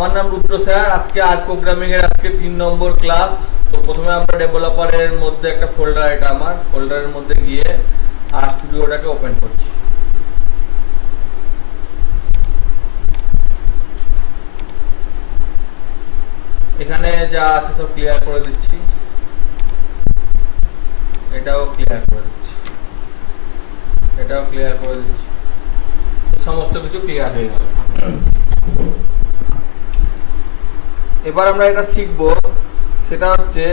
আমার নাম রুদ্র স্যার। আজকে আর প্রোগ্রামিং এর আজকে 3 নম্বর ক্লাস। তো প্রথমে আমরা ডেভেলপারের মধ্যে একটা ফোল্ডার, এটা আমার ফোল্ডারের মধ্যে গিয়ে আর স্টুডিওটাকে ওপেন করছি। এখানে যা আছে সব ক্লিয়ার করে দিচ্ছি, এটাও ক্লিয়ার করে দিচ্ছি, এটাও ক্লিয়ার করে দিচ্ছি। সমস্ত কিছু ক্লিয়ার হয়ে গেল। এবার আমরা এটা শিখব, সেটা হচ্ছে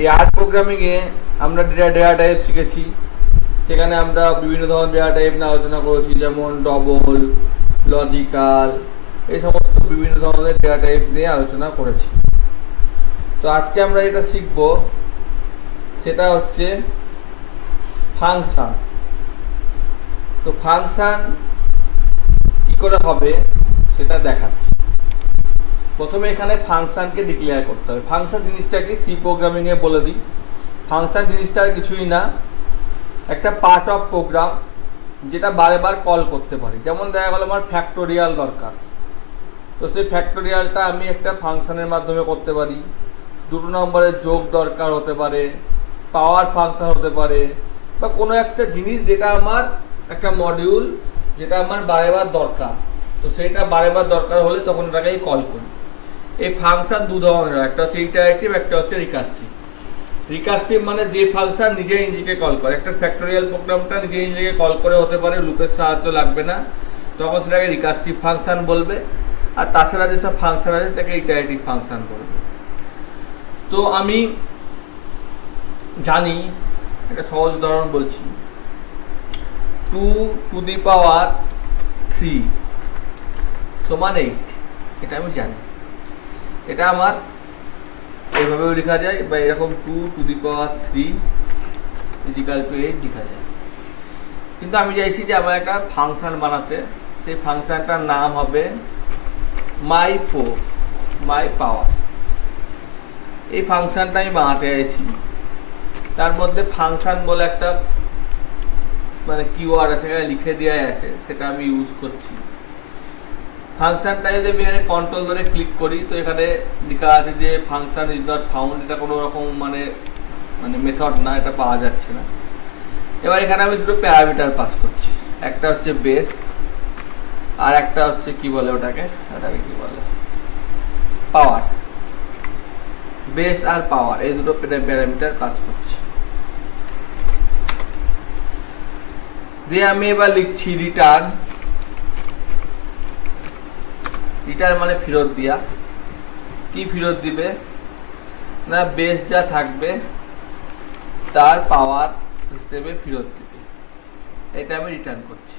এই আর প্রোগ্রামিং এ আমরা ডেটা টাইপ শিখেছি। সেখানে আমরা বিভিন্ন ধরনের ডেটা টাইপ নিয়ে আলোচনা করেছি, যেমন ডবল, লজিক্যাল, এই সমস্ত বিভিন্ন ধরনের ডেটা টাইপ নিয়ে আলোচনা করেছি। তো আজকে আমরা যেটা শিখব সেটা হচ্ছে ফাংশন। তো ফাংশন কি করে হবে সেটা দেখাচ্ছি। প্রথমে এখানে ফাংশনকে ডিক্লেয়ার করতে হবে। ফাংশন জিনিসটাকে সি প্রোগ্রামিং এ বলে দিই। ফাংশন জিনিসটা আর কিছুই না, একটা পার্ট অফ প্রোগ্রাম যেটা বারেবার কল করতে পারি। যেমন দেখা গেল আমার ফ্যাক্টোরিয়াল দরকার, তো সেই ফ্যাক্টোরিয়ালটা আমি একটা ফাংশনের মাধ্যমে করতে পারি। 2 নম্বরের যোগ দরকার হতে পারে, পাওয়ার ফাংশন হতে পারে, বা কোনো একটা জিনিস যেটা আমার একটা মডিউল যেটা আমার বারেবার দরকার, তো সেটা বারেবার দরকার হলে তখন এটাকেই কল করি। এই ফাংশন 2 ধরনের, একটা হচ্ছে ইটারেটিভ, একটা হচ্ছে রিকার্সিভ। রিকার্সিভ মানে যে ফাংশন নিজে নিজেকে কল করে। একটা ফ্যাক্টোরিয়াল প্রোগ্রামটা নিজে নিজেকে কল করে হতে পারে, লুপের সাহায্য লাগবে না, তখন সেটাকে রিকার্সিভ ফাংশন বলবে। আর তাছাড়া যেসব ফাংশন আছে সেটাকে ইটারেটিভ ফাংশন বলবে। তো আমি জানি, একটা সহজ উদাহরণ বলছি, 2⁻³ সমান 8, এটা আমি জানি। এটা আমার এইভাবেও লেখা যায়, বা এরকম 2⁻³ = 8 লেখা যায়। কিন্তু আমি চাইছি যে আমার একটা ফাংশন বানাতে, সেই ফাংশনটার নাম হবে মাই পাওয়ার। এই ফাংশনটা আমি বানাতে চাইছি। তার মধ্যে ফাংশন বলে একটা মানে কিওয়ার্ড আছে, এখানে লিখে দেওয়া আছে, সেটা আমি ইউজ করছি। ফাংশনটা যদি আমি এখানে কন্ট্রোল ধরে ক্লিক করি, তো এখানে লেখা আছে যে ফাংশন ইজ নট ফাউন্ড। এটা কোনো রকম মানে মেথড না, এটা পাওয়া যাচ্ছে না। এবার এখানে আমি দুটো প্যারামিটার পাস করছি, একটা হচ্ছে বেস আর একটা হচ্ছে কি বলে ওটাকে কি বলে, পাওয়ার। বেস আর পাওয়ার, এই দুটো প্যারামিটার পাস করছি। দিয়ে আমি এবার লিখছি রিটার্ন। রিটার্ন মানে ফেরত দিয়া। কি ফেরত দিবে না, বেস যা থাকবে তার পাওয়ার হিসেবে ফেরত দিবে। এটা আমি রিটার্ন করছি।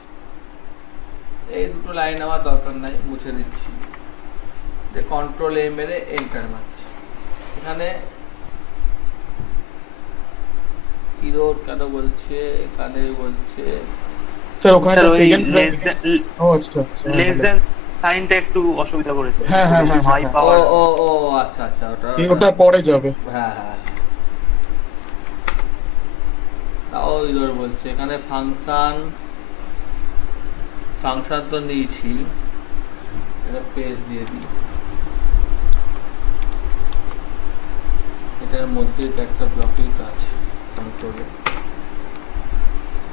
এই দুটো লাইন আমার দরকার নাই, মুছে দিচ্ছি। যে কন্ট্রোল এ মেরে এন্টার মারছি। এখানে ইরোর কেন বলছে, এখানে বলছে স্যার ওখানে একটা সেকেন্ড ও আচ্ছা লেস দ্যান সাইনটা একটু অসুবিধা করেছে। হ্যাঁ হ্যাঁ হ্যাঁ মাই ও পাওয়ার ও ও আচ্ছা আচ্ছা, ওটা পরে যাবে। হ্যাঁ হ্যাঁ, তাও ইরোর বলছে। এখানে ফাংশন তো নিয়েছি, এটা পেজ দিয়ে দিই। এটার মধ্যে তো একটা ব্লকিং আছে কন্ট্রোলে,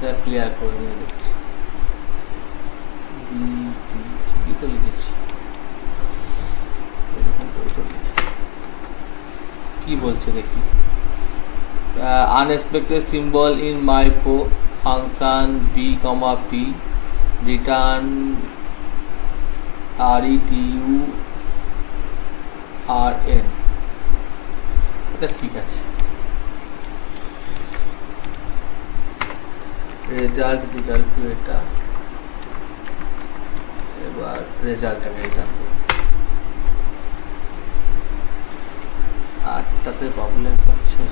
যা ক্লিয়ার করে নিয়ে দেখছি। ঠিকই তো লিখেছি, এরকম করে তো লিখি। কি বলছে দেখি, unexpected symbol in my function b, p return RETURN। এটা ঠিক আছে। রেজাল্ট ইকুয়াল টু এটা। এবার রেজাল্টটাকে রিটার্ন করব। 8টাতে প্রবলেম হচ্ছে।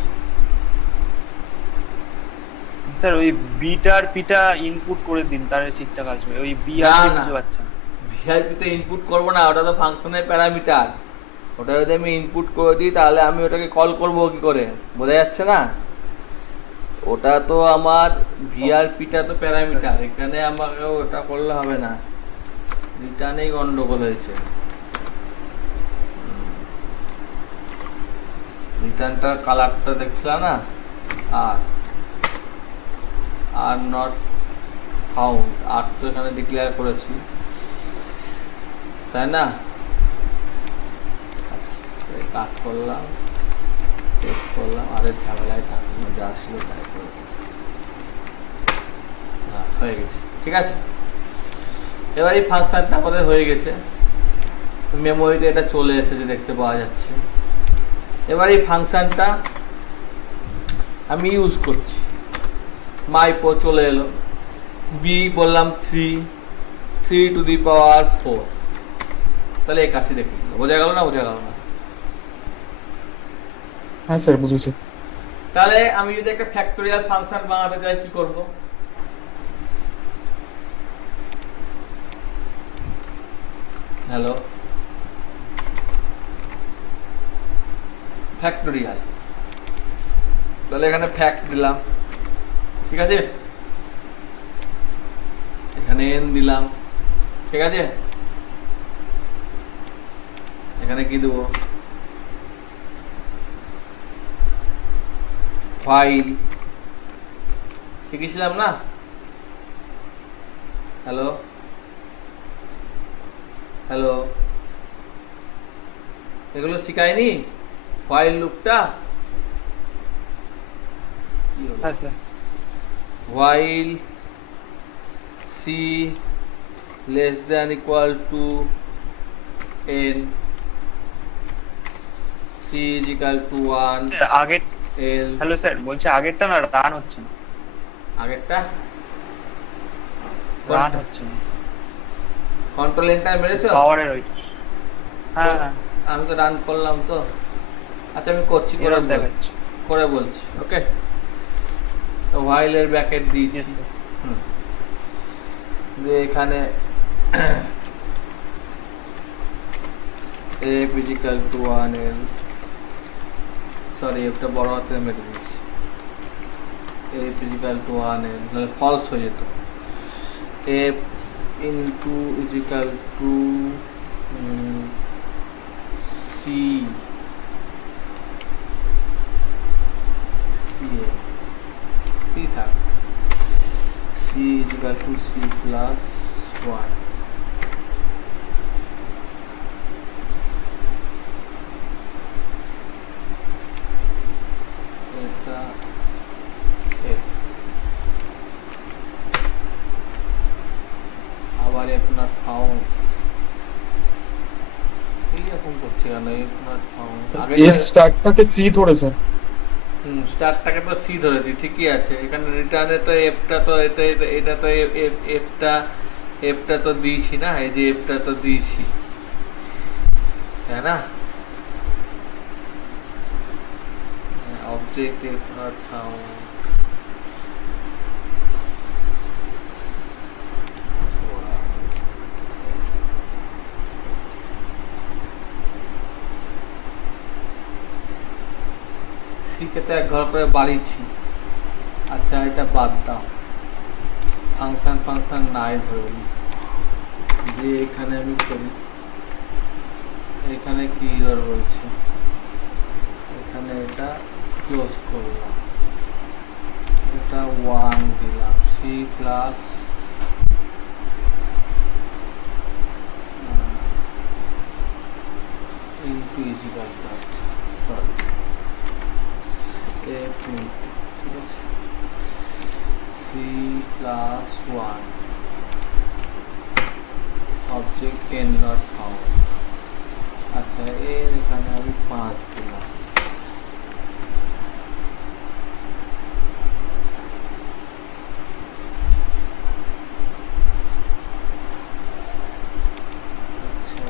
স্যার ওই বিটার পিটা ইনপুট করে দিন, তাহলে ঠিকঠাক আসবে। ওই বি আর না, পি না। বুঝতে পারছেন? ভিআইপি তে ইনপুট করব না, ওটা তো ফাংশনের প্যারামিটার। ওটা যদি আমি ইনপুট করে দিই তাহলে আমি ওটাকে কল করব কি করে, বোঝা যাচ্ছে না? ওটা তো আমার ভিআরপিটা তো প্যারামিটার, এখানে আমাকে ওটা করলে হবে না। রিটার্নেই গন্ডগোল হয়েছে। রিটার্নটা কালারটা দেখছিলাম না, আর আর নট ফাউন্ড, আর তো এখানে ডিক্লেয়ার করেছি তাই না? আচ্ছা কাট করলাম, পেস্ট করলাম, আর এর ঝামেলায় থাকলো না, যা ছিল তাই করে হয়ে গেছে। ঠিক আছে, এবার এই ফাংশনটা আমাদের হয়ে গেছে, মেমোরিতে এটা চলে এসেছে দেখতে পাওয়া যাচ্ছে। এবার এই ফাংশনটা আমি ইউজ করছি, মাইপো চলে এলো, বি বললাম 3 টু দি পাওয়ার 4, তাহলে এই কাছে দেখে বোঝা গেল না? বোঝা গেল না? হ্যাঁ স্যার বুঝেছি। তাহলে আমি যদি একটা ফ্যাক্টোরিয়াল ফাংশন বানাতে চাই কি করব? হ্যালো, ফ্যাক্টোরিয়াল, তাহলে এখানে ফ্যাক্ট দিলাম, ঠিক আছে, এখানে n দিলাম, ঠিক আছে, এখানে কি দেবো? ফাইল, শিখেছিলাম না? হ্যালো হ্যালো, এগুলো শিখায়নি ফাইল লুপটা? হ্যাঁ sir. while c less than equal to n, c is equal to 1 আগে l, হ্যালো স্যার, বলছি আগেরটা না রান হচ্ছে না, আগেরটা রান হচ্ছে না, কন্ট্রোল এন্টার মেরেছো? পাওয়ারের ওইটা। হ্যাঁ হ্যাঁ, আমি তো রান করলাম তো। আচ্ছা আমি করছি, এরর দেখাচ্ছে। করে বলছি, ওকে। তো while এর ব্র্যাকেট দিয়েছি, Yes, sir. যে এখানে a is equal to 1l, sorry একটা বড় হাতে মেরে দিয়েছি, a is equal to 1l, তাহলে ফলস হয়ে যেত, f into is equal to c থাক, c is equal to c plus 1, এটা f, আবার f not found, এইরকম করছে কেন? f not found, এর স্টার্টটাকে সি ধরেছে। স্টারটাকে তো সি ধরেছি, ঠিকই আছে, এখানে রিটার্নে তো এফটা তো এটা তো এফটা তো দিয়েছি না, এই যে এফটা তো দিয়েছি, তাই না? অবজেক্ট এফ নট ফাউন্ড, সিকে তো এক ঘর করে বাড়িয়েছি। আচ্ছা এটা বাদ দাও, ফাংশন নাই ধরুন, যে এখানে আমি করি, এখানে কি এরর বলছে, এখানে এটা ক্লোজ করলাম, এটা 1 দিলাম, C plus into equal to, আচ্ছা সরি এফ ইনটু, ঠিক আছে, C plus 1 object N not found, আচ্ছা এর এখানে আমি 5 দিলাম, আচ্ছা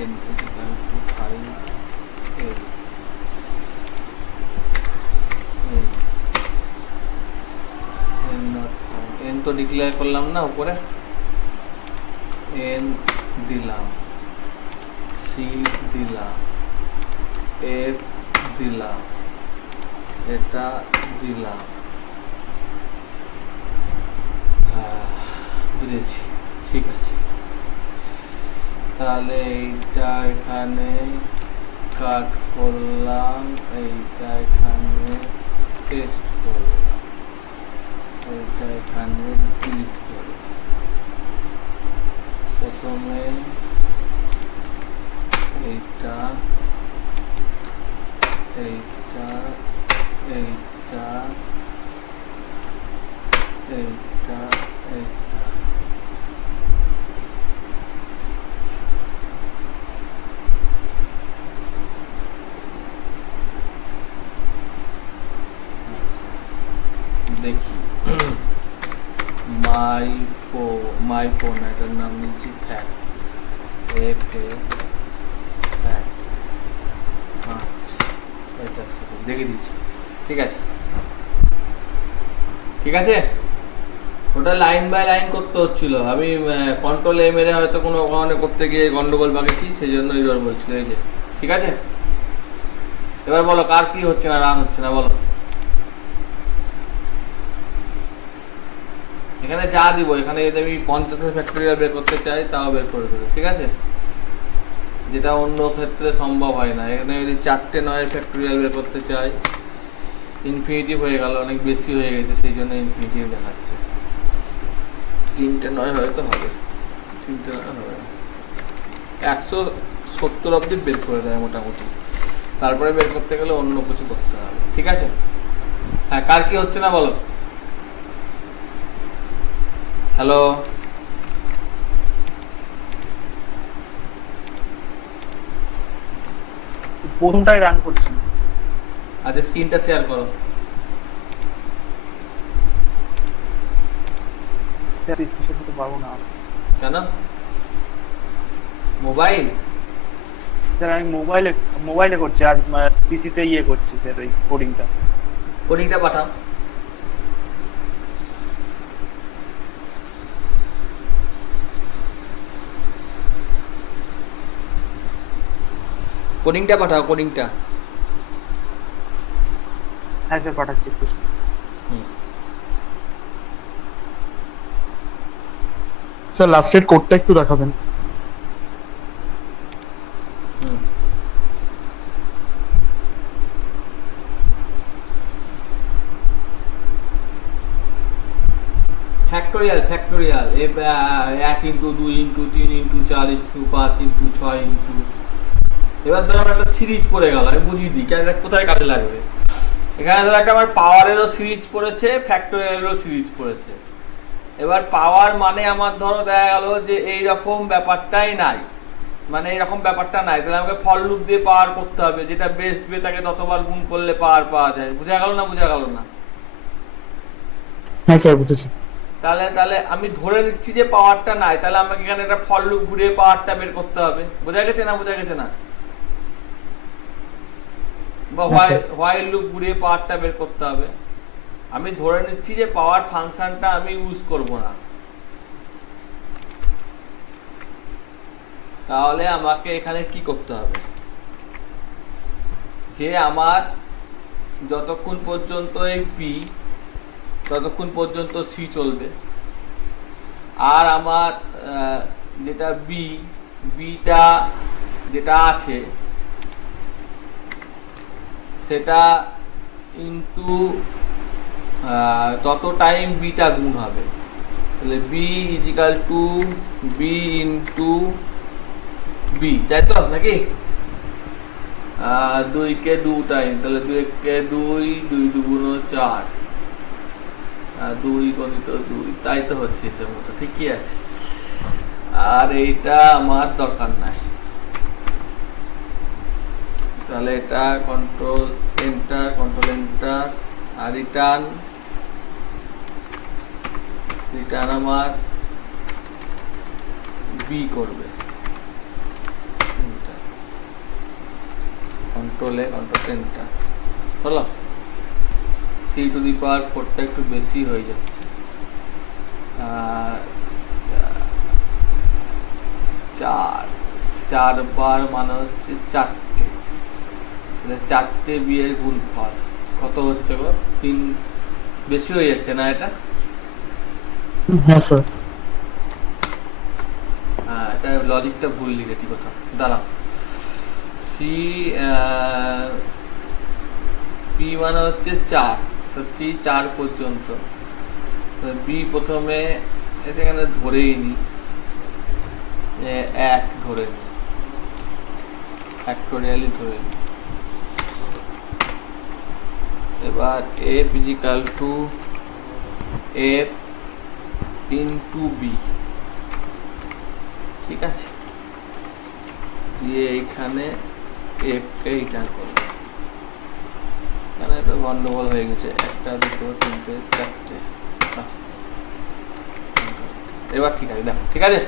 N equal to 5 L, N not found, N তো ডিক্লেয়ার করলাম না উপরে, এন দিলাম, সি দিলাম, এফ দিলাম, এটা দিলাম, বুঝেছি, ঠিক আছে। তাহলে এইটা এখানে কাট করলাম, এইটা এখানে পেস্ট করলাম, এইটা এখানে ডিলিট করলাম। প্রথমে এইটা এইটা এইটা এইটা এইটা দেখি মাইপো না, এটার নাম নিচ্ছি ফ্যাক্ট, এটা দেখে দিচ্ছি। ঠিক আছে, ঠিক আছে। ওটা লাইন বাই লাইন করতে হচ্ছিল, আমি কন্ট্রোল এ মেরে হয়তো কোনো কারণে করতে গিয়ে গন্ডগোল পাকিয়েছি, সেই জন্য এবার বলছিল। এই যে ঠিক আছে, এবার বলো কার কি হচ্ছে না, রান হচ্ছে না বলো। এখানে যা দিব, এখানে যদি আমি 50-এর ফ্যাক্টরিয়াল বের করতে চাই তাও বের করে দেবে, ঠিক আছে, যেটা অন্য ক্ষেত্রে সম্ভব হয় না। এখানে যদি 4টে 9-এর ফ্যাক্টরিয়াল বের করতে চাই, ইনফিনিটিভ হয়ে গেল, অনেক বেশি হয়ে গেছে, সেই জন্য ইনফিনিটিভ দেখাচ্ছে। 3টে 9 হয়তো হবে, 3টে 9 হবে না, 170 অব্দি বের করে দেয় মোটামুটি। তারপরে বের করতে গেলে অন্য কিছু করতে হবে, ঠিক আছে। হ্যাঁ, কার কি হচ্ছে না বলো। হ্যালো, প্রথমটাই রান করছি। আচ্ছা স্ক্রিনটা শেয়ার করো। স্যার দিতে পারবো না। কেন? মোবাইল? স্যার আমি মোবাইলে করছি, আর পিসিতে করছি স্যার ওই কোডিংটা পাঠাও। কোডিংটা পাঠাও, কোডিংটা। হ্যাঁ স্যার পাঠাচ্ছি একটু। স্যার লাস্টের কোডটা একটু দেখাবেন। Factorial 1 into 2 into 3 into 4 into 5 into 6 into, এবার ধরো আমার একটা সিরিজ পড়ে গেল, আমি বুঝিয়ে দিই কেন কোথায় কাজে লাগবে। এখানে ধরো একটা আমার পাওয়ারেরও সিরিজ পড়েছে, ফ্যাক্টোরিয়ালেরও সিরিজ পড়েছে। এবার পাওয়ার মানে আমার ধরো দেখা গেল যে এইরকম ব্যাপারটাই নাই, মানে এরকম ব্যাপারটা নাই, তাহলে আমাকে ফল লুপ দিয়ে পাওয়ার করতে হবে, যেটা বেস্ট বে তাকে ততবার গুণ করলে পাওয়ার পাওয়া যায়। বুঝা গেল না? বুঝা গেল না? হ্যাঁ স্যার বুঝেছি। তাহলে আমি ধরে নিচ্ছি যে পাওয়ারটা নাই, তাহলে আমাকে এখানে একটা ফল লুপ ঘুরিয়ে পাওয়ারটা বের করতে হবে। বোঝা গেছে না? বোঝা গেছে না? বা হোয়াইল লুপ ঘুরিয়ে পাওয়ারটা বের করতে হবে। আমি ধরে নিচ্ছি যে পাওয়ার ফাংশনটা আমি ইউজ করব না, তাহলে আমাকে এখানে কি করতে হবে, যে আমার যতক্ষণ পর্যন্ত এই পি ততক্ষণ পর্যন্ত সি চলবে, আর আমার যেটা বিটা যেটা আছে সেটা ইনটু তত টাইম বিটা গুণ হবে, তাহলে B equal to B into B, তাই তো নাকি? 2 কে 2 টাইম, তাহলে 2 কে 2, 2 দুগুণ 4, 2 গণিত 2, তাই তো হচ্ছে সে মতো, ঠিকই আছে। আর এইটা আমার দরকার নাই, তাহলে এটা কন্ট্রোল এন্টার আর রিটার্ন আমার বি করবে, কন্ট্রোল এন্টার হলো। 3^4টা একটু বেশি হয়ে যাচ্ছে, 4 বার মানে হচ্ছে 4টে, তাহলে 4টে বিয়ের গুণফল কত হচ্ছে গো? 3 বেশি হয়ে যাচ্ছে না এটা? হ্যাঁ স্যার। এটা লজিকটা ভুল লিখেছি কোথাও, দাঁড়াও। সি পি মানে হচ্ছে 4, তো সি 4 পর্যন্ত, তো বি প্রথমে এখানে ধরেই নি, 1 ধরে নি, ফ্যাক্টোরিয়ালি ধরে নি। এবার F equal to F into B, ঠিক আছে, দিয়ে এইখানে এফকে রিটার্ন করবে। এখানে একটা গন্ডগোল হয়ে গেছে, 1 2 3 4 5। এবার ঠিক আছে, দেখো ঠিক আছে।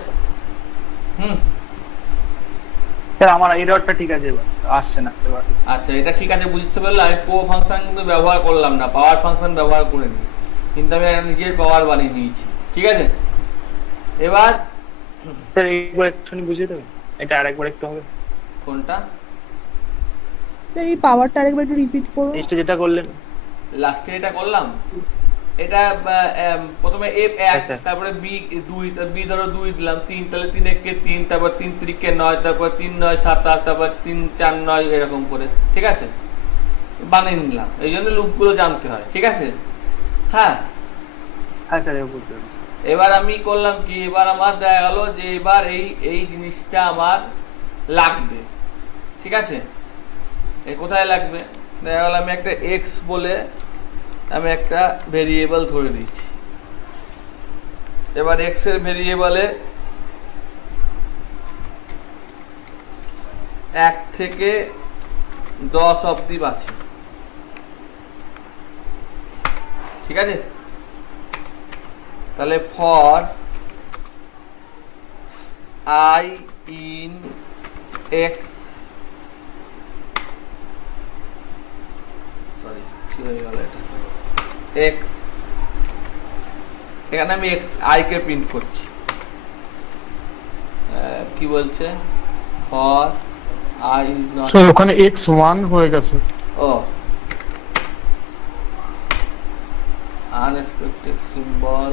স্যার আমার এররটা ঠিক আছে, এবার আসছে না এবার। আচ্ছা, এটা ঠিক আছে, বুঝতে পারলে। আমি পো ফাংশন কিন্তু ব্যবহার করলাম না, পাওয়ার ফাংশন ব্যবহার করে নিই, কিন্তু আমি একটা নিজের পাওয়ার বানিয়ে নিয়েছি, ঠিক আছে। এবার স্যার এইবার একটুখানি বুঝিয়ে দেবেন, এটা আরেকবার একটু হবে। কোনটা? স্যার এই পাওয়ারটা আরেকবার একটু রিপিট করুন। টেস্টে যেটা করলেন লাস্টে এটা করলাম, এটা প্রথমে এফ 1, আচ্ছা। তারপরে বি 2, বি ধরো 2 দিলাম, 3, তাহলে 3 1 3, তারপর 3 3 9, তারপর 3 9 7 8, তারপর 3 4 9, এরকম করে, ঠিক আছে, বানিয়ে নিলাম। এই জন্য লুপগুলো জানতে হয়, ঠিক আছে। হ্যাঁ, হ্যাঁ স্যার এবার বুঝতে পারছি। এবার আমি করলাম কি, এবার আমার দেখা গেল যে এবার এই জিনিসটা আমার লাগবে, ঠিক আছে। এই কোথায় লাগবে, দেখা গেল আমি একটা এক্স বলে আমি একটা ভেরিয়েবল ধরে দিয়েছি। এবার এক্স এর ভেরিয়েবলে 1 থেকে 10 অবধি আছে, ঠিক আছে। তাহলে for i in x, sorry কি হয়ে গেল এটা, এক্স, এখানে আমি এক্স আই কে প্রিন্ট করছি। কি বলছে, for i is not, sir ওখানে x1 হয়ে গেছে। ও unexpected symbol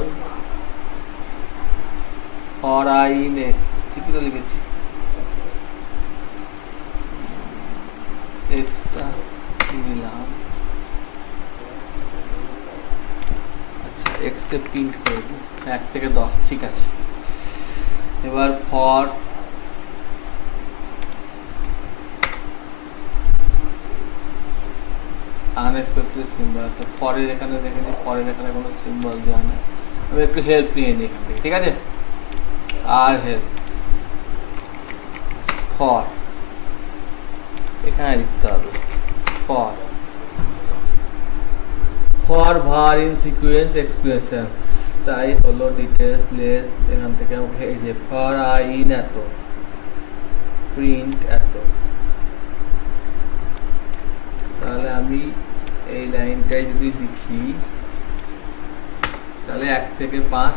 for i in x, ঠিকই তো লিখেছি। এক্সটা নিলাম, আচ্ছা এক্স কে প্রিন্ট করে দিই 1 থেকে 10, ঠিক আছে। এবার ফর আনএক্সপেক্টেড সিম্বল, আচ্ছা ফরের এখানে দেখে নিই, ফরের এখানে কোনো সিম্বল দেওয়া নেই, আমি একটু হেল্প নিয়ে নিই এখান থেকে, ঠিক আছে। আর হেল্প ফর, এখানে লিখতে হবে for var in sequence expressions, তাই হলো ডিটেলস লেস, এখান থেকে আমাকে এই যে ফর আই ইন এত, প্রিন্ট এত, তাহলে আমি এই লাইনটাই যদি লিখি, তাহলে 1 থেকে 5,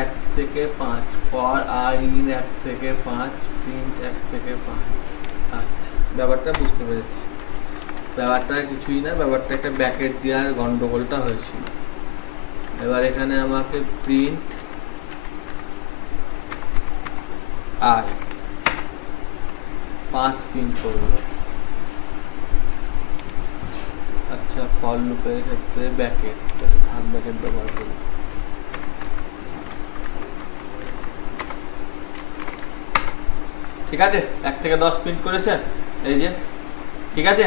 1 থেকে 5 ফর আই ইন 1 থেকে 5, প্রিন্ট 1 থেকে 5। আচ্ছা, ব্যাপারটা বুঝতে পেরেছি। ব্যাপারটা কিছুই না, ব্যাপারটা একটা ব্যাকেট দেওয়ার গন্ডগোলটা হয়েছিল। এবার এখানে আমাকে প্রিন্ট আই 5 প্রিন্ট করবো। আচ্ছা, ফর লুপের ক্ষেত্রে ব্যাকেট, থার্ড ব্যাকেট ব্যবহার করি। ঠিক আছে, 1 থেকে 10 প্রিন্ট করেছে, এই যে, ঠিক আছে।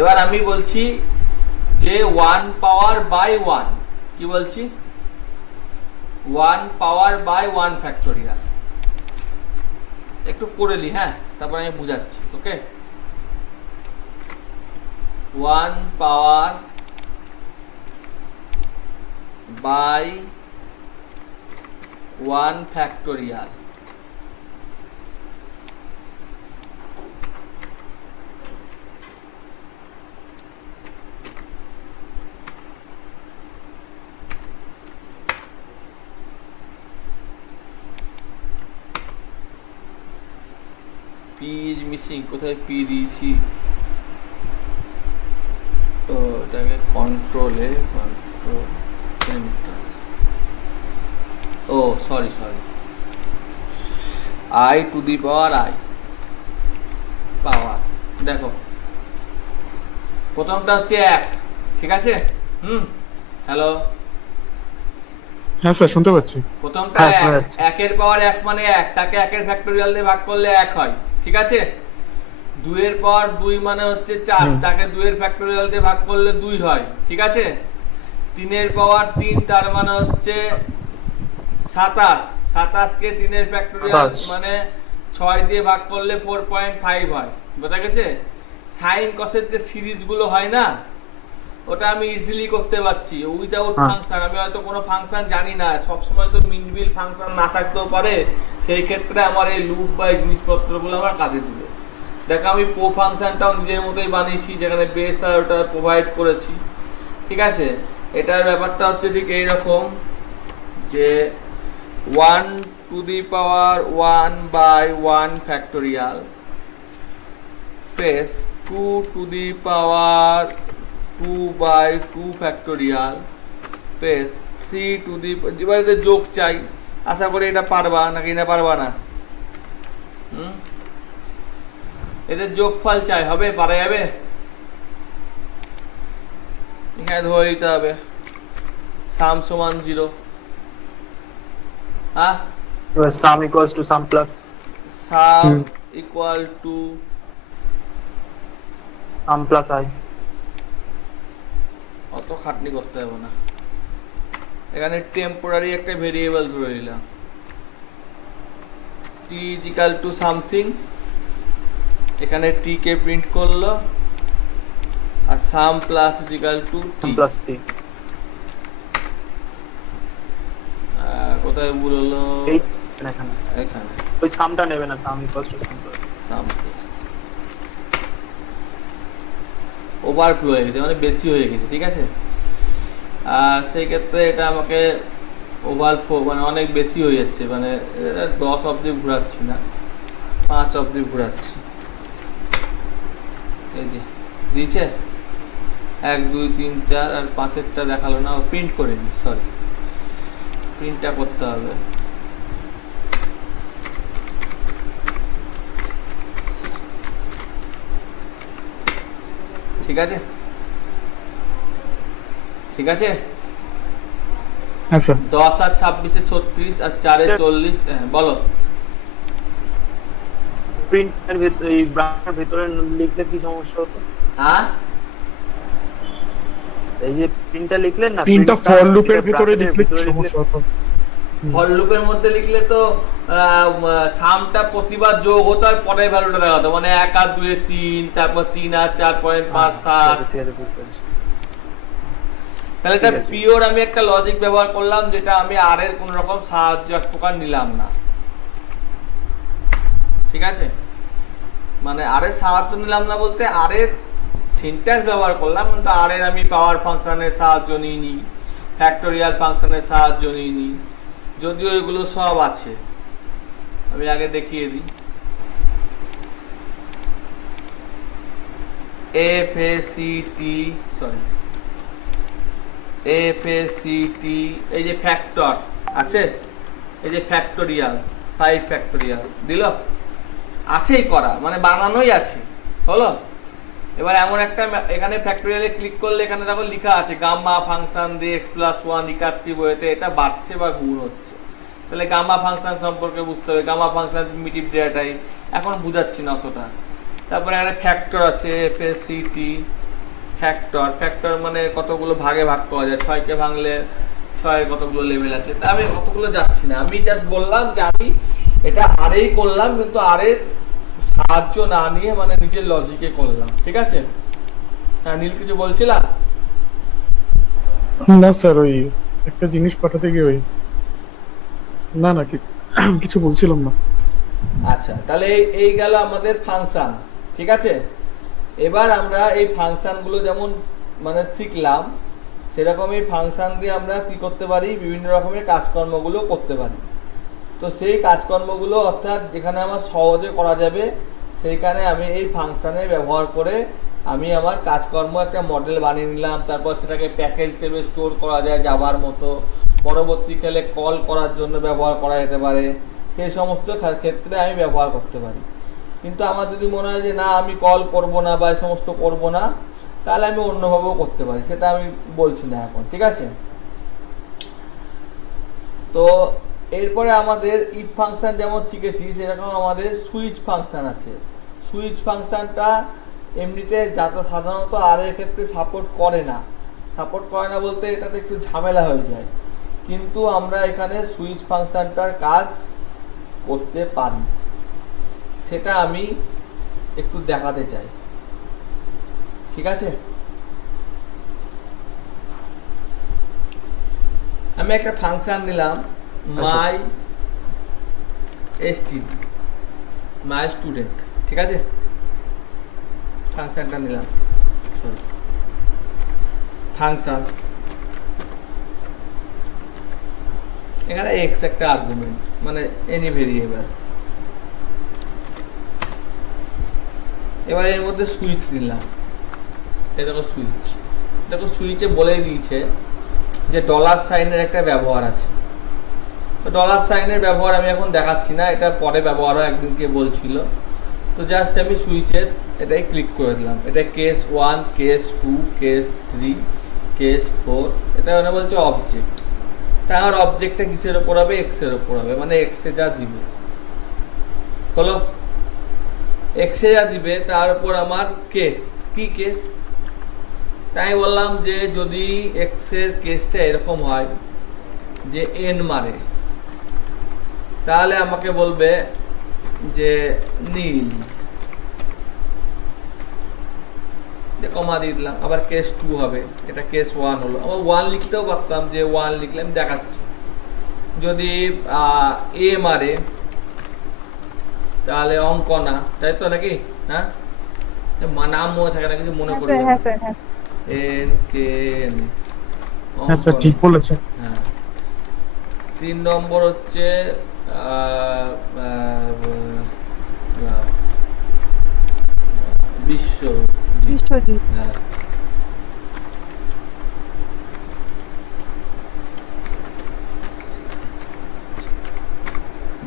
এবার আমি বলছি যে 1 পাওয়ার বাই 1, কি বলছি, 1 পাওয়ার বাই 1 ফ্যাক্টোরিয়াল, একটু করে নি, হ্যাঁ, তারপর আমি বুঝাচ্ছি, okay. 1 power by 1 factorial, p is missing, কোথায় পি দিয়েছি, তো এটাকে কন্ট্রোলে, কন্ট্রোল এন্টার, ও sorry, i to the power i power. দেখো প্রথমটা হচ্ছে 1, ঠিক আছে? হ্যালো, হ্যাঁ স্যার শুনতে পাচ্ছি। প্রথমটা হ্যাঁ, 1, হ্যাঁ। 1 এর পাওয়ার 1 মানে 1, তাকে 1 এর ফ্যাক্টোরিয়াল দিয়ে ভাগ করলে 1 হয়, ঠিক আছে? 2 এর পাওয়ার 2 মানে হচ্ছে 4, তাকে 2 এর ফ্যাক্টোরিয়াল দিয়ে ভাগ করলে 2 হয়, ঠিক আছে? 3 এর পাওয়ার 3 তার মানে হচ্ছে 27, 27 কে 3 এর ফ্যাক্টোরিয়াল 27 মানে 6 দিয়ে ভাগ করলে 4.5 হয়, বোঝা গেছে? সাইন কসের যে সিরিজগুলো হয় না, ওটা আমি ইজিলি করতে পারছি উইদাউট হ্যাঁ। ফাংশন। আমি হয়তো কোনো ফাংশন জানি না, সব সময় তো মিনবিল ফাংশন না থাকতেও পারে, সেই ক্ষেত্রে আমার এই লুপ বা এই জিনিসপত্রগুলো আমার কাজে দিবে। দেখো আমি পো ফাংশনটাও নিজের মতোই বানিয়েছি, যেখানে বেস আর ওটা প্রোভাইড করেছি, ঠিক আছে? এটার ব্যাপারটা হচ্ছে ঠিক এইরকম যে 1 to the power 1 by 1 factorial plus 2 to the power 2 by 2 factorial plus 3 to the, এবারে যোগ চাই, আশা করি এটা পারবা নাকি না পারবা না? এদের যোগফল চাই, হবে? পারা যাবে? এখানে ধরে দিতে হবে সাম সমান 0, হ্যাঁ? Sum equals to sum plus sum equal to sum plus i. অত খাটনি করতে হবে না, এখানে টেম্পোরারি একটা ভেরিয়েবল ধরে নিলাম, t is equal to something, এখানে t কে প্রিন্ট করলো, আর sum plus is equal to t। Sum plus t. কোথায় ভুল হলো? এই এখানে এখানে ওই সামটা নেবে না, sum equals to sum plus. Sum overflow হয়ে গেছে, মানে বেশি হয়ে গেছে, ঠিক আছে? আর সেই ক্ষেত্রে এটা আমাকে ওভারফ্লো মানে অনেক বেশি হয়ে যাচ্ছে, মানে 10 অবধি ঘোরাচ্ছি না, 5 অবধি ঘোরাচ্ছি। এই যে দিয়েছে 1 2 3 4, আর 5এরটা দেখালো না, ও প্রিন্ট করে নি, সরি, প্রিন্টটা করতে হবে। ঠিক আছে, ঠিক আছে? হ্যাঁ স্যার। 10 আর 26 এ 36 আর 4 এ 40, বলো। প্রিন্টের ভিতরে এই ব্রাকেটের ভিতরে লিখলে কি সমস্যা হতো? হ্যাঁ, এই যে প্রিন্টটা লিখলেন না, তিনটা প্রিন্টটা ফর লুপের এটা ভিতরে ব্র্যাকেটের লিখলে কি ভিতরে সমস্যা হতো? ফর লুপের মধ্যে লিখলে তো সামটা প্রতিবার যোগ হতো আর পরের ভ্যালুটা দেখাতো, মানে 1 আর 2 এ 3, তারপর 3 আর 4.5 7। ঠিক আছে, বুঝতে পেরেছি। তাহলে এটা ঠিক আছে। পিওর আমি একটা লজিক ব্যবহার করলাম, যেটা আমি আর এর কোন রকম সাহায্য এক প্রকার নিলাম না, ঠিক আছে? মানে আর এর সাহায্য নিলাম না বলতে আর এর সিনট্যাক্স ব্যবহার করলাম, কিন্তু আর এর আমি পাওয়ার ফাংশনের সাহায্য নিইনি, ফ্যাক্টোরিয়াল ফাংশনের সাহায্য নিইনি, যদিও এগুলো সব আছে। আমি আগে দেখিয়ে দিই, এফএসিটি, সরি এফএসিটি, এই যে ফ্যাক্টর আছে, এই যে ফ্যাক্টোরিয়াল 5 ফ্যাক্টোরিয়াল দিল, আছেই করা, মানে বানানোই আছে, হলো? এবার এমন একটা এখানে ফ্যাক্টোরিয়ালে ক্লিক করলে এখানে দেখো লেখা আছে গামা ফাংশন দিয়ে x+1 রিকার্সিভ ওয়েতে এটা বাড়ছে বা গুণ হচ্ছে। তাহলে গামা ফাংশন সম্পর্কে বুঝতে হবে, gamma function primitive data type, এখন বুঝাচ্ছি না অতটা। তারপরে এখানে ফ্যাক্টর আছে, এফএসিটি ফ্যাক্টর, ফ্যাক্টর মানে কতগুলো ভাগে ভাগ করা যায়, 6 কে ভাঙলে 6 কতগুলো লেভেল আছে, তা আমি কতগুলো যাচ্ছি না, আমি জাস্ট বললাম যে আমি এটা আরেই করলাম, কিন্তু আরের সাহায্য না নিয়ে মানে নিজের লজিকে করলাম, ঠিক আছে? হ্যাঁ নীল কিছু বলছিলা? না স্যার, ওই একটা জিনিস পাঠাতে গিয়ে ওই না না কিছু বলছিলাম না। আচ্ছা, তাহলে এই গেল আমাদের ফাংশন, ঠিক আছে? এবার আমরা এই ফাংশনগুলো যেমন মানে শিখলাম, সেরকম এই ফাংশন দিয়ে আমরা কি করতে পারি, বিভিন্ন রকমের কাজকর্মগুলো করতে পারি। তো সেই কাজকর্মগুলো অর্থাৎ যেখানে আমার সহজে করা যাবে, সেইখানে আমি এই ফাংশনের ব্যবহার করে আমি আমার কাজকর্ম একটা মডেল বানিয়ে নিলাম, তারপর সেটাকে প্যাকেজ হিসেবে স্টোর করা যায় জাভার মতো, পরবর্তীকালে কল করার জন্য ব্যবহার করা যেতে পারে, সেই সমস্ত ক্ষেত্রে আমি ব্যবহার করতে পারি। কিন্তু আমার যদি মনে হয় যে না আমি কল করব না বা এই সমস্ত করব না, তাহলে আমি অন্যভাবেও করতে পারি, সেটা আমি বলছি না এখন, ঠিক আছে? তো এরপরে আমাদের ইফ ফাংশন যেমন শিখেছি, সেরকম আমাদের সুইচ ফাংশন আছে। সুইচ ফাংশনটা এমনিতে সাধারণত আর এর ক্ষেত্রে সাপোর্ট করে না বলতে এটাতে একটু ঝামেলা হয়ে যায়, কিন্তু আমরা এখানে সুইচ ফাংশনটার কাজ করতে পারি, সেটা আমি একটু দেখাতে চাই, ঠিক আছে? আমি একটা ফাংশন দিলাম মাই স্টুডেন্ট, ঠিক আছে? ফাংশনটা নিলাম, ফাংশন, এখানে এক্স একটা আর্গুমেন্ট, মানে এনি ভেরিয়েবল। এবার এর মধ্যে সুইচ নিলাম, এই দেখো সুইচ, দেখো সুইচে বলেই দিয়েছে যে ডলার সাইনের একটা ব্যবহার আছে। তো ডলার সাইনের ব্যবহার আমি এখন দেখাচ্ছি না, এটা পরে ব্যবহার হয়, একদিনকে বলছিল। তো জাস্ট আমি সুইচের এটাই ক্লিক করে দিলাম, এটা কেস 1, কেস 2, কেস 3, কেস 4, এটা মানে বলছে অবজেক্ট। তা আমার অবজেক্টটা কিসের ওপর হবে? এক্স এর ওপর হবে, মানে এক্সে যা দিবে, হলো এক্সে যা দিবে তার উপর আমার কেস, কি কেস? তাই বললাম যে যদি এক্স এর কেসটা এরকম হয় যে এন মারে, তাহলে আমাকে বলবে যে নীল, কমা দিয়ে দিলাম। আবার কেস 2 হবে, এটা কেস 1 হলো। আবার 1 লিখতেও পারতাম, যে 1 লিখলে আমি দেখাচ্ছি। যদি এ মারে তাহলে অঙ্ক না, তাই তো নাকি? হ্যাঁ, নাম মনে থাকে না, কিছু মনে করবে এন কে এন, হ্যাঁ স্যার ঠিক বলেছেন। হ্যাঁ। 3 নম্বর হচ্ছে বিশ্বজিৎ, হ্যাঁ।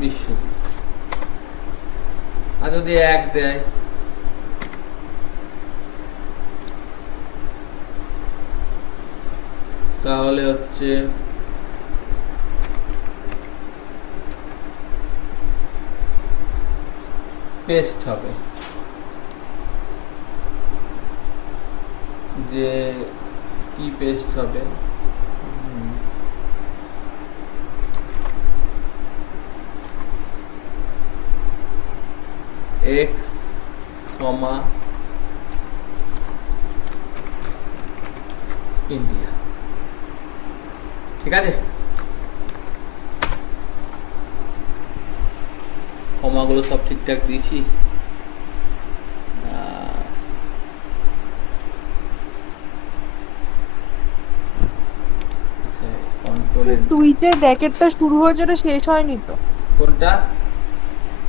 বিশ্বজিৎ। আর যদি 1 দেয় তাহলে হচ্ছে পেস্ট হবে, যে কি পেস্ট হবে? এক্স কমা ইন্ডিয়া, ঠিক আছে? কমাগুলো সব ঠিকঠাক দিয়েছি। টুইটের ব্র্যাকেটটা শুরু হয়েছে, ওটা শেষ হয়নি তো? কোনটা?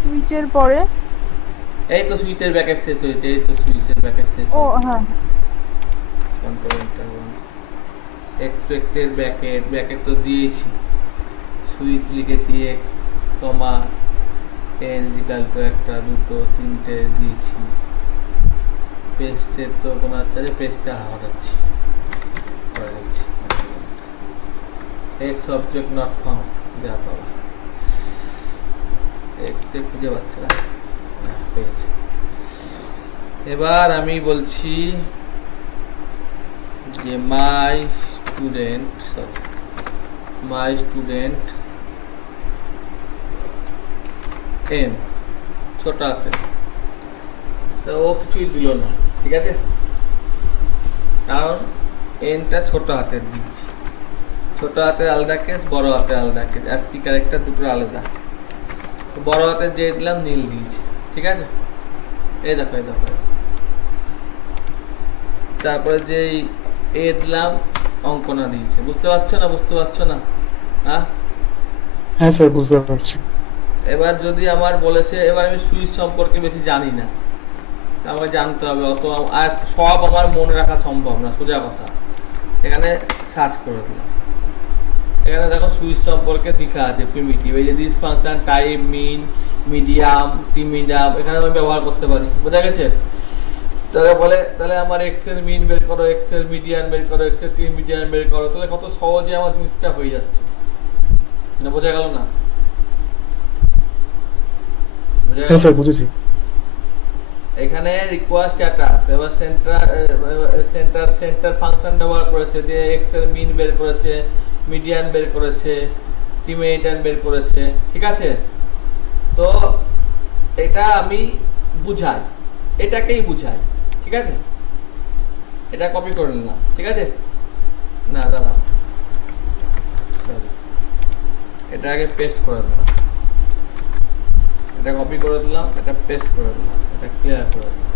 টুইচের পরে এই তো সুইচের ব্র্যাকেট শেষ হয়েছে, এই তো সুইচের ব্র্যাকেট শেষ ও হয়েছে। হ্যাঁ, কন্ট্রোল এন্টার 1, এক্সপেক্টেড ব্র্যাকেট তো দিয়েছি, সুইচ লিখেছি এক্স কমা এন ইকুয়াল টু 1, 2, 3 দিয়েছি। পেস্টের তো কোনো আছে, পেস্টটা হটাচ্ছি, করে দিচ্ছি এক্স অবজেক্ট নট ফাউন্ড, যা বাবা এক্সতে খুঁজে পাচ্ছে না, পেয়েছে। এবার আমি বলছি যে মাই স্টুডেন্ট এন, ছোট হাতে, তো ও কিছুই দিল না, ঠিক আছে? কারণ এনটা ছোট হাতের দিচ্ছি, ছোট হাতের আলাদা কেস, বড় হাতের আলাদা কেস, অ্যাসকি ক্যারেক্টার দুটো আলাদা। বড় হাতের যে দিলাম নীল দিয়েছে, ঠিক আছে? এই দেখো, এই দেখো। তারপরে যে এ দিলাম অঙ্কনা দিয়েছে, বুঝতে পারছো না? বুঝতে পারছো না? হ্যাঁ হ্যাঁ স্যার বুঝতে পারছি। এবার যদি আমার বলেছে, এবার আমি সুইচ সম্পর্কে বেশি জানি না, আমাকে জানতে হবে, অত আর সব আমার মনে রাখা সম্ভব না, সোজা কথা। এখানে সার্চ করে দিলাম, এখানে দেখো সুইচ সম্পর্কে লেখা আছে প্রিমিটিভ, এই যে this function type mean medium টি মিডিয়াম এখানে আমি ব্যবহার করতে পারি, বোঝা গেছে? তাহলে বলে তাহলে আমার এক্স এর মিন বের করো, এক্স এর মিডিয়ান বের করো, এক্স এর টি মিডিয়ান বের করো, তাহলে কত সহজে আমার জিনিসটা হয়ে যাচ্ছে, না বোঝা গেল না? বোঝা হ্যাঁ গেল? স্যার বুঝেছি। এখানে রিকোয়ার স্ট্যাটাস এবার সেন্টার ফাংশন ব্যবহার করেছে, দিয়ে এক্স এর মিন বের করেছে, মিডিয়ান বের করেছে, টি মিডিয়ান বের করেছে, ঠিক আছে? তো এটা আমি বুঝাই, এটাকেই বুঝাই, ঠিক আছে? এটা কপি করে নিলাম, ঠিক আছে? না দাঁড়া, সরি, এটা আগে পেস্ট করে দিলাম, এটা কপি করে দিলাম, এটা পেস্ট করে দিলাম, এটা ক্লিয়ার করে দিলাম,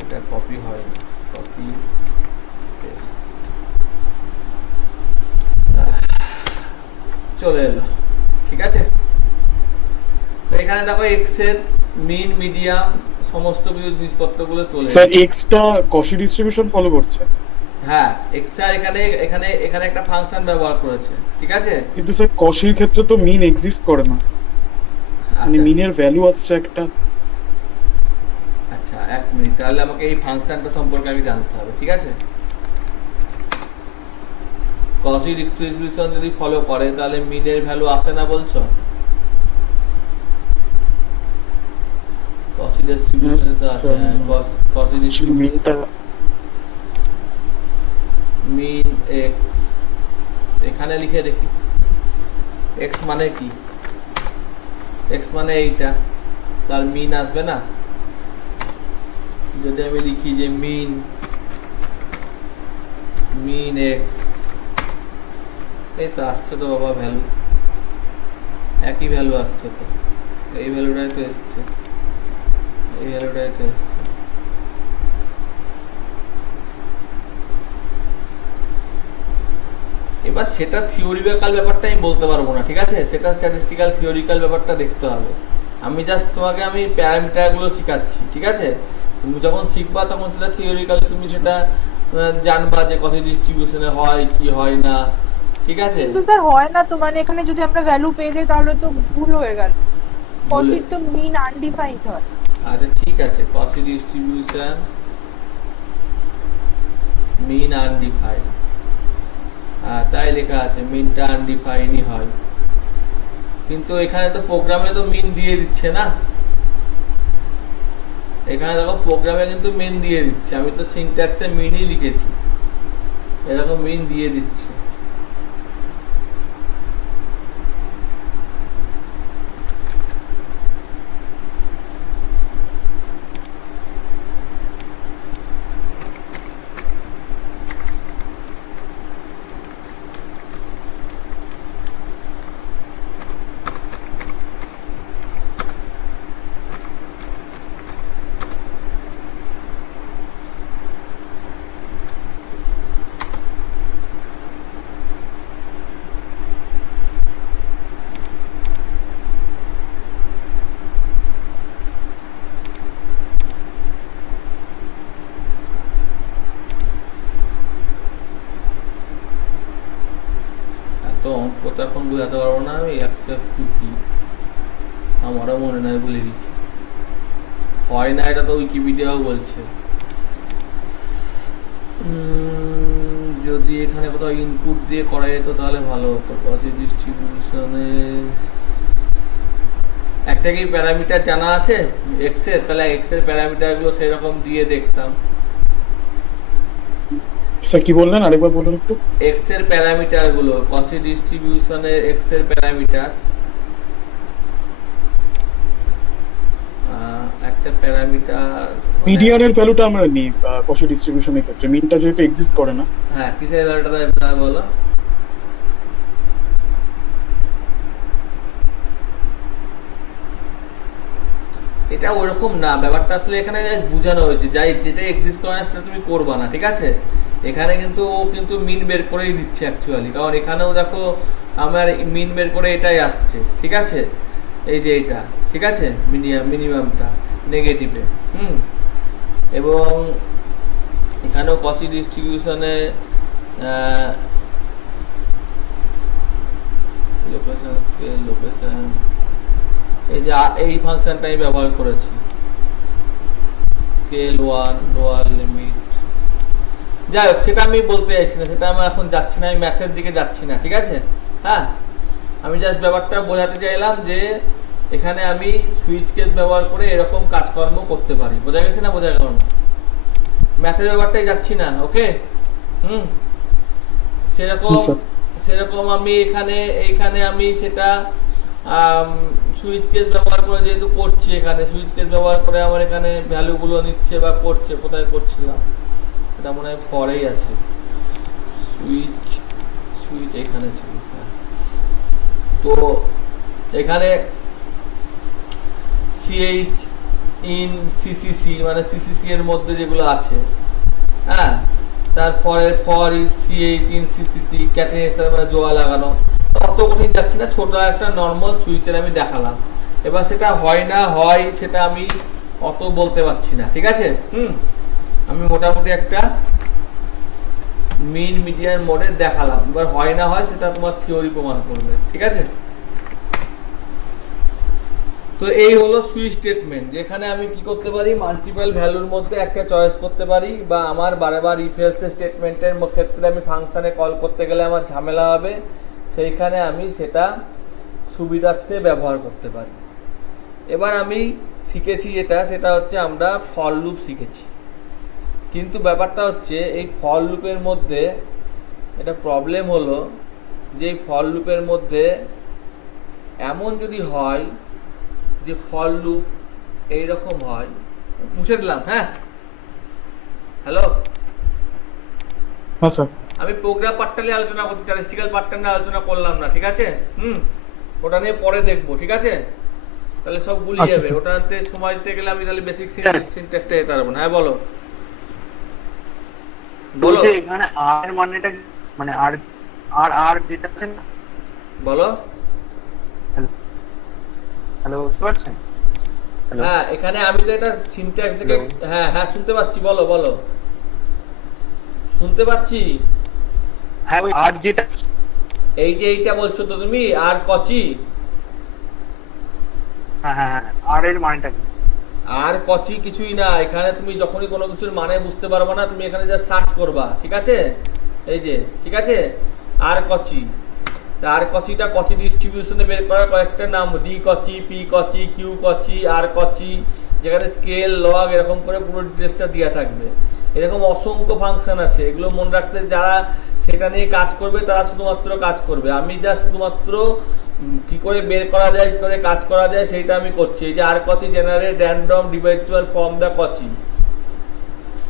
এটা কপি হয়নি, কপি পেস্ট চলে এলো, ঠিক আছে? তো এখানে দেখো এক্স এর মিন মিডিয়াম সমস্ত কিছু জিনিসপত্রগুলো চলে স্যার এসেছে। এক্সটা কশি ডিস্ট্রিবিউশন ফলো করছে, হ্যাঁ এক্স আর এখানে এখানে এখানে একটা ফাংশন ব্যবহার করেছে, ঠিক আছে? কিন্তু স্যার কশির ক্ষেত্রে তো মিন এক্সিস্ট করে না, মানে আচ্ছা মিনের ভ্যালু আসছে একটা। আচ্ছা এক মিনিট, তাহলে আমাকে এই ফাংশনটা সম্পর্কে আগে জানতে হবে, ঠিক আছে? কসি ডিস্ট্রিবিউশন যদি ফলো করে তাহলে মিনের ভ্যালু আসে না বলছো? কসি ডিস্ট্রিবিউশনে তো আছে, হ্যাঁ কসি ডিস্ট্রিবিউশন মিনটা মিন এক্স এখানে লিখে দেখি, এক্স মানে কি? এক্স মানে এইটা, তার মিন আসবে না? যদি আমি লিখি যে মিন মিন এক্স, এই তো আসছে তো বাবা ভ্যালু, একই ভ্যালু আসছে তো, এই ভ্যালুটাই তো এসছে, এই ভ্যালুটাই তো এসছে। এবার সেটা থিওরিক্যাল ব্যাপারটা আমি বলতে পারবো না, ঠিক আছে? সেটা স্ট্যাটিস্টিক্যাল থিওরিক্যাল ব্যাপারটা দেখতে হবে। আমি জাস্ট তোমাকে আমি প্যারামিটারগুলো শেখাচ্ছি, ঠিক আছে? তুমি যখন শিখবা তখন সেটা থিওরিক্যাল তুমি সেটা জানবা যে কত ডিস্ট্রিবিউশনে হয় কি হয় না, ঠিক আছে? কিন্তু স্যার হয় না তো, মানে এখানে যদি আমরা ভ্যালু পেয়ে যাই তাহলে তো ভুল হয়ে গেল। বলে কসির তো মিন আনডিফাইন্ড হয়। আচ্ছা ঠিক আছে, কসি ডিস্ট্রিবিউশন মিন আনডিফাইন্ড, তাই লেখা আছে মিনটা আনডিফাইনই হয়, কিন্তু এখানে তো প্রোগ্রামে তো মিন দিয়ে দিচ্ছে না, এখানে দেখো প্রোগ্রামে কিন্তু মিন দিয়ে দিচ্ছে, আমি তো সিনট্যাক্সে মিনই লিখেছি, এরকম মিন দিয়ে দিচ্ছে। এত অঙ্ক তো এখন বোঝাতে পারবো না আমি, অ্যাকসেপ্ট টু কি আমারও মনে নাই, বলে দিচ্ছি হয় না, এটা তো উইকিপিডিয়াও বলছে। যদি এখানে কোথাও ইনপুট দিয়ে করা যেত তাহলে ভালো হতো। কসি ডিস্ট্রিবিউশনে একটা কি প্যারামিটার জানা আছে এক্স এর, তাহলে এক্স এর প্যারামিটারগুলো সেরকম দিয়ে দেখতাম। স্যার কি বললেন আরেকবার বলুন একটু। এক্স এর প্যারামিটারগুলো কসি ডিস্ট্রিবিউশনের এক্স এর প্যারামিটার, একটা প্যারামিটার মিডিয়ানের ভ্যালুটা আমরা নিই কশি ডিস্ট্রিবিউশনের ক্ষেত্রে, মিনটা যেহেতু এক্সিস্ট করে না। হ্যাঁ কিসের ভ্যালুটা বলো? এটা ওরকম না, ব্যাপারটা আসলে এখানে বোঝানো হয়েছে যাই যেটা এক্সিস্ট করে না সেটা তুমি করবা না, ঠিক আছে? এখানে কিন্তু ও কিন্তু মিন বের করেই দিচ্ছে অ্যাকচুয়ালি, কারণ এখানেও দেখো আমার মিন বের করে এটাই আসছে, ঠিক আছে? এই যে এটা, ঠিক আছে? মিনিমামটা নেগেটিভে, এবং এখানেও কসি ডিস্ট্রিবিউশনে লোকেশন স্কেল লোকেশন, এই যে এই ফাংশনটা আমি ব্যবহার করেছি, স্কেল 1 লোয়ার লিমিট। যাই হোক, সেটা আমি বলতে চাইছি না, সেটা আমি এখন যাচ্ছি না, আমি ম্যাথের দিকে যাচ্ছি না, ঠিক আছে। হ্যাঁ, আমি জাস্ট ব্যাপারটা বোঝাতে চাইলাম যে এখানে আমি সুইচ কেস ব্যবহার করে এরকম কাজকর্ম করতে পারি। বোঝা গেছে না বোঝা গেল না? ম্যাথের ব্যাপারটাই যাচ্ছি না, ওকে। সেরকম জি, স্যার। সেরকম আমি এইখানে আমি সেটা সুইচ কেস ব্যবহার করে যেহেতু করছি, এখানে সুইচ কেস ব্যবহার করে আমার এখানে ভ্যালুগুলো নিচ্ছে বা করছে। কোথায় করছিলাম, এটা মনে হয় ফরেই আছে, সুইচ সুইচ এখানে ছিল। হ্যাঁ, তো এখানে সিএইচ ইন সিসিসি মানে সিসিসি এর মধ্যে যেগুলো আছে, হ্যাঁ, তারপরে for is CH in CCC catenizer মানে জোড়া লাগানো। অত কঠিন যাচ্ছি না, ছোট একটা নর্মাল সুইচের আমি দেখালাম। এবার সেটা হয় না হয় সেটা আমি অত বলতে পারছি না, ঠিক আছে। আমি মোটামুটি একটা মিন মিডিয়ান মোডে দেখালাম। এবার হয় না হয় সেটা তোমার থিওরি প্রমাণ করবে, ঠিক আছে। তো এই হলো সুইচ স্টেটমেন্ট, যেখানে আমি কি করতে পারি, মাল্টিপল ভ্যালুর মধ্যে একটা চয়েস করতে পারি, বা আমার বারবার ইফ এলস স্টেটমেন্টের ক্ষেত্রে আমি ফাংশনে কল করতে গেলে আমার ঝামেলা হবে, সেইখানে আমি সেটা সুবিধার্থে ব্যবহার করতে পারি। এবার আমি শিখেছি সেটা হচ্ছে আমরা ফর লুপ শিখেছি, কিন্তু ব্যাপারটা হচ্ছে এই ফর লুপের মধ্যে এটা প্রবলেম হলো যে এই ফর লুপের মধ্যে এমন যদি হয় যে ফর লুপ এইরকম হয়, মুছে দিলাম। হ্যাঁ, হ্যালো, হ্যাঁ স্যার। আমি প্রোগ্রাম পার্টটা নিয়ে আলোচনা করছি, স্ট্যাটিস্টিক্যাল পার্টটা নিয়ে আলোচনা করলাম না, ঠিক আছে। ওটা নিয়ে পরে দেখবো, ঠিক আছে। তাহলে সব গুলিয়ে আচ্ছা, যাবে, স্যার। ওটাতে সময় দিতে গেলে আমি তাহলে বেসিক সিনট্যাক্সটা যেতে পারবো না। হ্যাঁ বলো বলো বলছে এখানে আর এর মানেটা কি? মানে আর আর আর যেটা আছে না, বলো। হ্যালো বুঝতে পারছেন? হ্যালো হ্যাঁ, এখানে আমি তো এটা সিনট্যাক্স থেকে, হ্যাঁ হ্যাঁ শুনতে পাচ্ছি, বলো বলো, শুনতে পাচ্ছি। হ্যাঁ, ওই আর যেটা, এই যে এইটা বলছো তো তুমি, আর কচি, হ্যাঁ হ্যাঁ হ্যাঁ, আর এর মানেটা কি? আর কচি কিছুই না। এখানে তুমি যখনই কোনো কিছুর মানে বুঝতে পারবে না, তুমি এখানে যা সার্চ করবা, ঠিক আছে। এই যে, ঠিক আছে, আর কচি। আর কচিটা কচি ডিস্ট্রিবিউশনে বের করা কয়েকটা নাম, ডি কচি, পি কচি, কিউ কচি, আর কচি, যেখানে স্কেল লগ এরকম করে পুরো ডিটেলসটা দেওয়া থাকবে। এরকম অসংখ্য ফাংশন আছে, এগুলো মনে রাখতে যারা সেটা নিয়ে কাজ করবে তারা শুধুমাত্র কাজ করবে। আমি যা শুধুমাত্র কি করে বের করা যায়, কি করে কাজ করা যায় সেইটা আমি করছি। এই যে আর কচি জেনারেট র্যান্ডম ডিভাইসিবল ফ্রম দ্য কচি,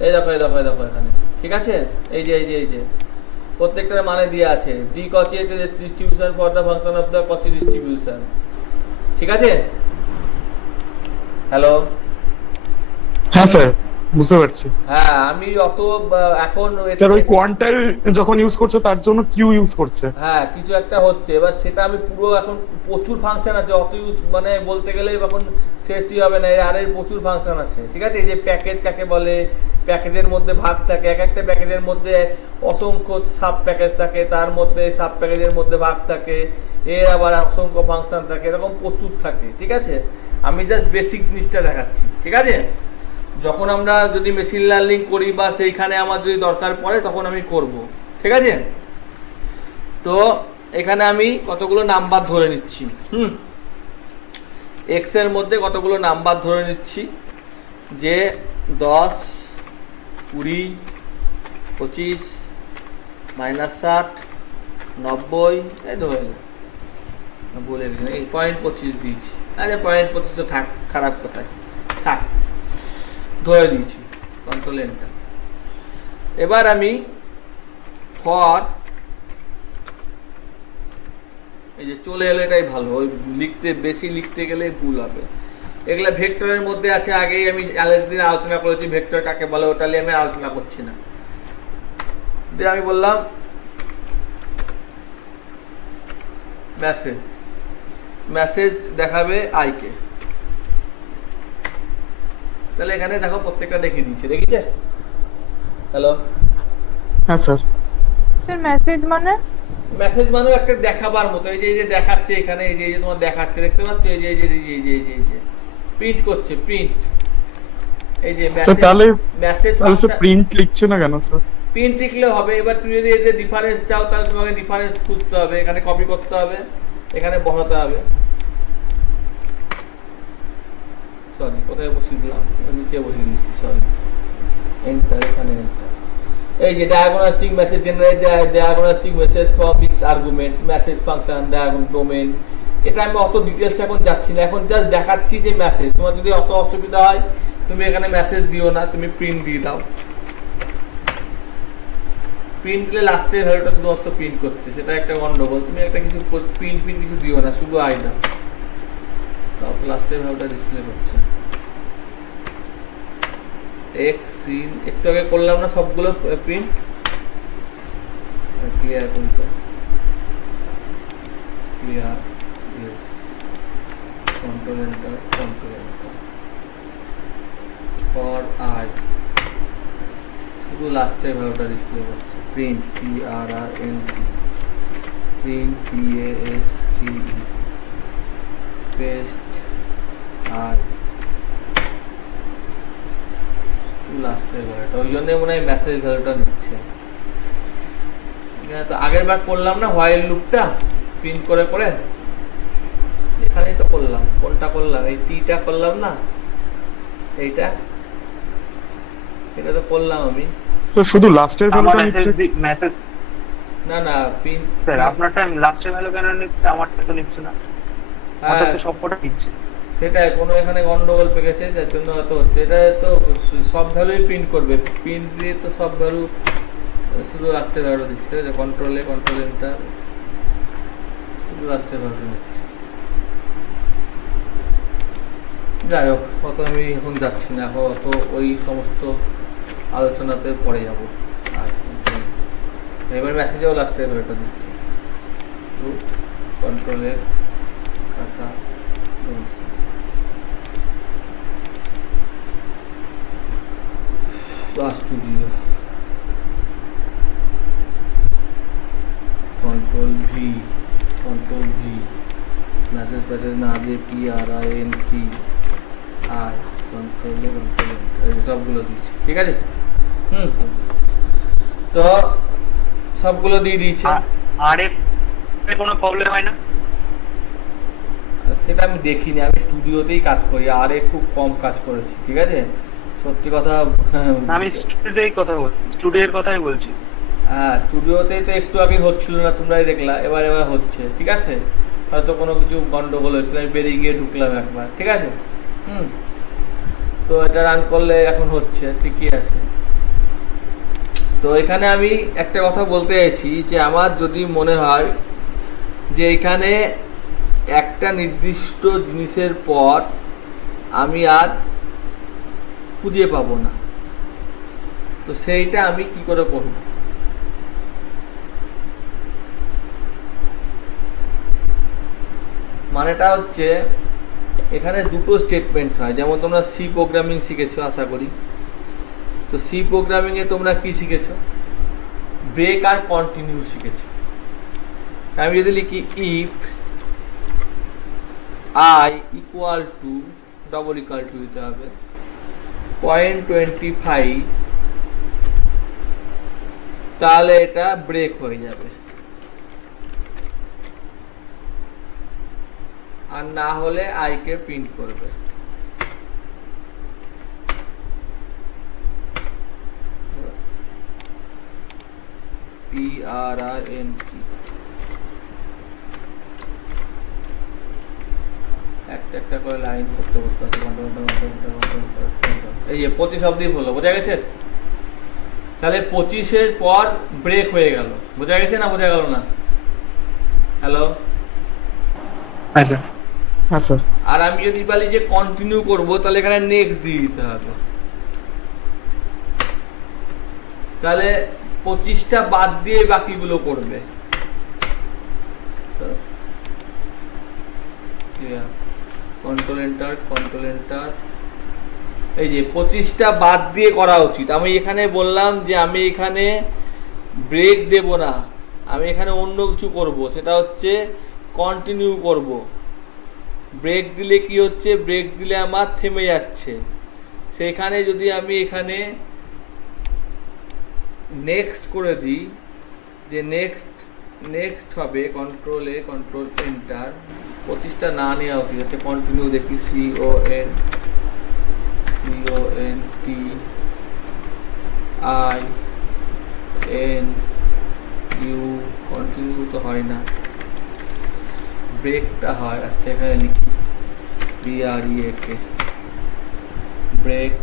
এই দেখো এই দেখো এই দেখো এখানে, ঠিক আছে। এই যে এই যে এই যে প্রত্যেকটার মানে দেওয়া আছে। ডি কচি এর distribution for the function of the কচি ডিস্ট্রিবিউশন, ঠিক আছে। হ্যালো, হ্যাঁ স্যার, বুঝতে পারছি। হ্যাঁ আমি অত এখন স্যার ওই কোয়ান্টাইল যখন ইউজ করছে তার জন্য কিউ ইউজ করছে। হ্যাঁ কিছু একটা হচ্ছে, এবার সেটা আমি পুরো এখন প্রচুর ফাংশন আছে, অত ইউজ মানে বলতে গেলে এখন শেষই হবে না। আর এর প্রচুর ফাংশন আছে, ঠিক আছে। এই যে প্যাকেজ কাকে বলে, প্যাকেজের মধ্যে ভাগ থাকে, এক একটা প্যাকেজের মধ্যে অসংখ্য সাব প্যাকেজ থাকে, তার মধ্যে সাব প্যাকেজের মধ্যে ভাগ থাকে, এর আবার অসংখ্য ফাংশন থাকে, এরকম প্রচুর থাকে, ঠিক আছে। আমি জাস্ট বেসিক জিনিসটা দেখাচ্ছি, ঠিক আছে। যখন আমরা যদি মেশিন লার্নিং করি বা সেইখানে আমার যদি দরকার পড়ে তখন আমি করব, ঠিক আছে। তো এখানে আমি কতগুলো নাম্বার ধরে নিচ্ছি, এক্স এর মধ্যে কতগুলো নাম্বার ধরে নিচ্ছি, যে 10, 20, 25, -60, 90, এই ধরে বলে গেছি এই 0.25 দিয়েছি। আরে 0.25 তো থাক, খারাপ কথায় থাক, ধরে দিয়েছি, কন্ট্রোল এন্টার। এবার আমি ফর, এই যে চলে এলে এটাই ভালো, ওই লিখতে বেশি লিখতে গেলে ভুল হবে। এগুলা ভেক্টরের মধ্যে আছে, আগেই আমি দিন আলোচনা করেছি ভেক্টর কাকে বলে, ওটা নিয়ে আমি আলোচনা করছি না। দিয়ে আমি বললাম মেসেজ, মেসেজ দেখাবে আইকে। তাহলে এখানে দেখো প্রত্যেকটা দেখিয়ে দিয়েছে, দেখিছে। হ্যালো, হ্যাঁ স্যার। স্যার মেসেজ মানে মেসেজ মানে একটা দেখাবার মতো, এই যে দেখাচ্ছে এখানে, এই যে তোমার দেখাচ্ছে, দেখতে পাচ্ছ, এই যে প্রিন্ট করছে, প্রিন্ট। এই যে স্যার তাহলে মেসেজ তাহলে স্যার প্রিন্ট লিখছে না কেন স্যার? প্রিন্ট লিখলে হবে। এবার তুমি যদি এতে ডিফারেন্স চাও তাহলে তোমাকে ডিফারেন্স খুঁজতে হবে, এখানে কপি করতে হবে, এখানে বসাতে হবে। সরি, কোথায় বসিয়ে দিলাম, নিচে বসিয়ে দিয়েছি, সরি। এন্টার, এখানে এন্টার। এই যে diagnostic message generate, diagnostic message from its argument, message function, ডায়াগন ডোমেন। এটা আমি অত ডিটেলস এখন যাচ্ছি না, এখন জাস্ট দেখাচ্ছি যে মেসেজ। তোমার যদি অত অসুবিধা হয় তুমি এখানে মেসেজ দিও না, তুমি প্রিন্ট দিয়ে দাও। প্রিন্ট দিলে লাস্টের ভ্যালুটা শুধুমাত্র প্রিন্ট করছে, সেটা একটা গন্ডগোল। তুমি একটা কিছু প্রিন্ট কিছু দিও না, শুধু আই দাও, সব লাস্টের ভ্যালুটা ডিসপ্লে করছে। এক্স সিন একটু আগে করলাম না সবগুলো প্রিন্ট, ক্লিয়ার করি তো, clear, yes, control enter, for i, শুধু লাস্টের ভ্যালুটা ডিসপ্লে করছে। Print, PRRNT, print, PASTE, paste আর লাস্টের ভ্যালুটা, ওই জন্য মনে হয় মেসেজ ভ্যালুটা নিচ্ছে। এখানে তো আগের বার করলাম না হোয়াইল লুপটা প্রিন্ট করে করে, এখানেই তো করলাম। কোনটা করলাম? এই টিটা করলাম না, এইটা, এটা তো করলাম আমি। স্যার শুধু লাস্টের ভ্যালুটা নিচ্ছে? মেসেজ না না, প্রিন্ট স্যার আপনারটা লাস্টের ভ্যালু কেন নিচ্ছে, আমারটা তো নিচ্ছে না। আমারটা তো সবকটা নিচ্ছে। সেটাই কোনো এখানে গন্ডগোল পেয়ে গেছে, যার জন্য হয়তো হচ্ছে। এটা তো সব ভ্যালুই প্রিন্ট করবে, প্রিন্ট দিয়ে তো সব ভ্যালু, শুধু লাস্টের ভ্যালু দিচ্ছে। কন্ট্রোল এন্টার, শুধু লাস্টের ভ্যালু দিচ্ছে। যাই হোক, অত আমি এখন যাচ্ছি না, এখন অত ওই সমস্ত আলোচনাতে পরে যাব। আর এবার মেসেজেও লাস্টের ভ্যালুটা দিচ্ছে, কন্ট্রোল এক্স, কাটা, স্টুডিও, কন্ট্রোল ভি, মেসেজ না দিয়ে PRINT আই, কন্ট্রোল এই সবগুলো দিয়েছি, ঠিক আছে। তো সবগুলো দিয়ে দিয়েছি। আর কোনো প্রবলেম হয় না? সেটা আমি দেখিনি, আমি স্টুডিওতেই কাজ করি, আরে খুব কম কাজ করেছি, ঠিক আছে, সত্যি কথা। আমি স্টুডিওতেই কথা বলছি, স্টুডিওর কথাই বলছি। হ্যাঁ, স্টুডিওতেই তো একটু আগে হচ্ছিল না, তোমরাই দেখলা, এবার হচ্ছে, ঠিক আছে। হয়তো কোনো কিছু গন্ডগোল হচ্ছে, আমি বেরিয়ে গিয়ে ঢুকলাম একবার, ঠিক আছে। তো এটা রান করলে এখন হচ্ছে, ঠিকই আছে। তো এখানে আমি একটা কথা বলতে চাইছি যে আমার যদি মনে হয় যে এখানে একটা নির্দিষ্ট জিনিসের পর আমি আর খুঁজে পাবো না, তো সেইটা আমি কি করে করব? মানেটা হচ্ছে এখানে দুটো স্টেটমেন্ট হয়, যেমন তোমরা সি প্রোগ্রামিং শিখেছো আশা করি। তো সি প্রোগ্রামিং এ তোমরা কি শিখেছো? ব্রেক আর কন্টিনিউ শিখেছো। আমি যদি লিখি if I equal to, double equal to দিতে হবে 0.25, তাহলে এটা ব্রেক হয়ে যাবে, আর না হলে আই কে প্রিন্ট করবে। PRINT, একটা একটা করে লাইন করতে করতে এই যে 25 অবধি হলো, বোঝা গেছে? তাহলে 25-এর পর ব্রেক হয়ে গেল, বোঝা গেছে না বোঝা গেল না? হ্যালো, হ্যাঁ স্যার। আর আমি যদি বলি যে কন্টিনিউ করব, তাহলে এখানে নেক্সট দিয়ে দিতে হবে। তাহলে 25টা বাদ দিয়ে বাকিগুলো করবে। কন্ট্রোল এন্টার, এই যে 25টা বাদ দিয়ে করা উচিত। আমি এখানে বললাম যে আমি এখানে ব্রেক দেব না, আমি এখানে অন্য কিছু করব, সেটা হচ্ছে কন্টিনিউ করব। ব্রেক দিলে কি হচ্ছে, ব্রেক দিলে আমার থেমে যাচ্ছে, সেখানে যদি আমি এখানে নেক্সট করে দিই, যে নেক্সট নেক্সট হবে কন্ট্রোল এন্টার, 25টা না নেওয়া উচিত, হচ্ছে কন্টিনিউ দেখি CONTINU, কন্টিনিউ তো হয় না, ব্রেকটা হয়। আচ্ছা এখানে লিখি BREAK, ব্রেক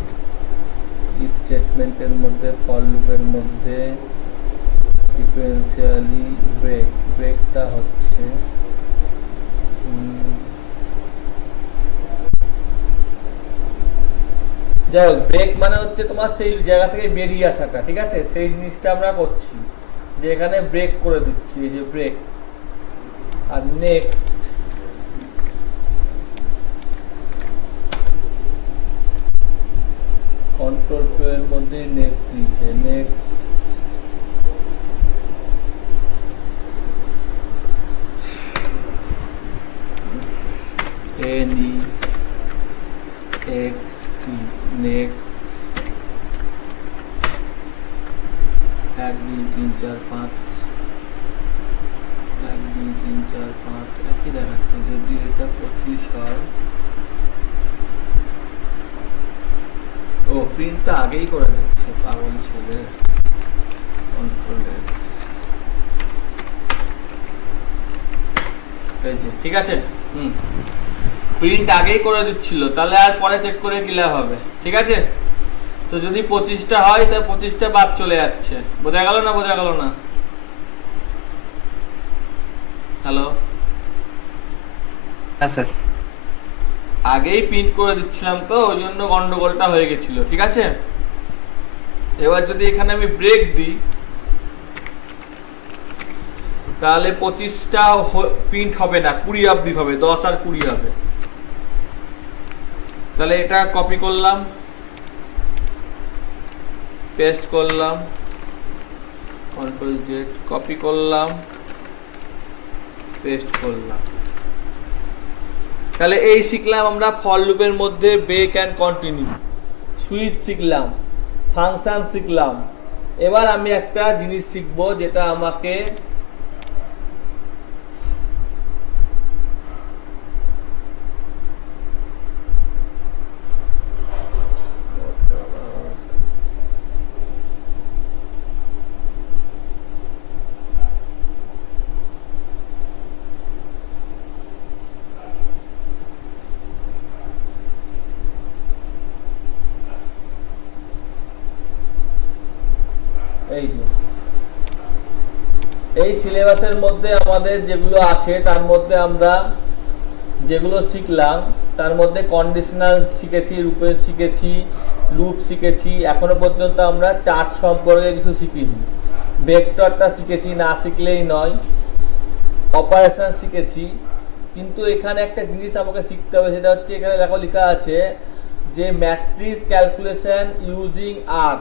ইফ স্টেটমেন্টের মধ্যে ফর লুপের মধ্যে সিকোয়েন্সিয়ালি ব্রেকটা হচ্ছে যাই হোক, ব্রেক মানে হচ্ছে তোমার সেই জায়গা থেকে বেরিয়ে আসাটা, ঠিক আছে? সেই জিনিসটা আমরা করছি, যে এখানে ব্রেক করে দিচ্ছি, এই যে ব্রেক। আর নেক্সট কন্ট্রোল এর মধ্যে নেক্সট দিয়েছে, নেক্সট NEXT, নেক্সট 1 2 3 4 5, 1 2 3 4 5 একই দেখাচ্ছে। যদি এটা 25 হয়, ও প্রিন্টটা আগেই করে দিচ্ছে, পাগল ছেলে। কন্ট্রোল এক্স, এই যে ঠিক আছে। প্রিন্ট আগেই করে দিচ্ছিল, তাহলে আর পরে চেক করে কি লাভ হবে, ঠিক আছে? তো যদি 25টা হয়, তাহলে 25টা বাদ চলে যাচ্ছে। বোঝা গেল না? বোঝা গেল না? হ্যালো, হ্যাঁ স্যার। আগেই প্রিন্ট করে দিচ্ছিলাম তো, ওই জন্য গন্ডগোলটা হয়ে গেছিল, ঠিক আছে? এবার যদি এখানে আমি ব্রেক দিই, তাহলে 25টা প্রিন্ট হবে না, 20 অবধি হবে, 10 আর 20 হবে। তাহলে এটা কপি করলাম, পেস্ট করলাম, CTRL Z, কপি করলাম, পেস্ট করলাম। তাহলে এই শিখলাম আমরা ফর লুপের মধ্যে ব্রেক অ্যান্ড কন্টিনিউ, সুইচ শিখলাম, ফাংশন শিখলাম। এবার আমি একটা জিনিস শিখবো, যেটা আমাকে এই যে এই সিলেবাসের মধ্যে আমাদের যেগুলো আছে, তার মধ্যে আমরা যেগুলো শিখলাম, তার মধ্যে কন্ডিশনাল শিখেছি, রূপের শিখেছি, লুপ শিখেছি। এখনো পর্যন্ত আমরা চার্ট সম্পর্কে কিছু শিখিনি। ভেক্টরটা শিখেছি, না শিখলেই নয়। অপারেশন শিখেছি, কিন্তু এখানে একটা জিনিস আমাকে শিখতে হবে, সেটা হচ্ছে এখানে লেখা আছে যে matrix calculation using R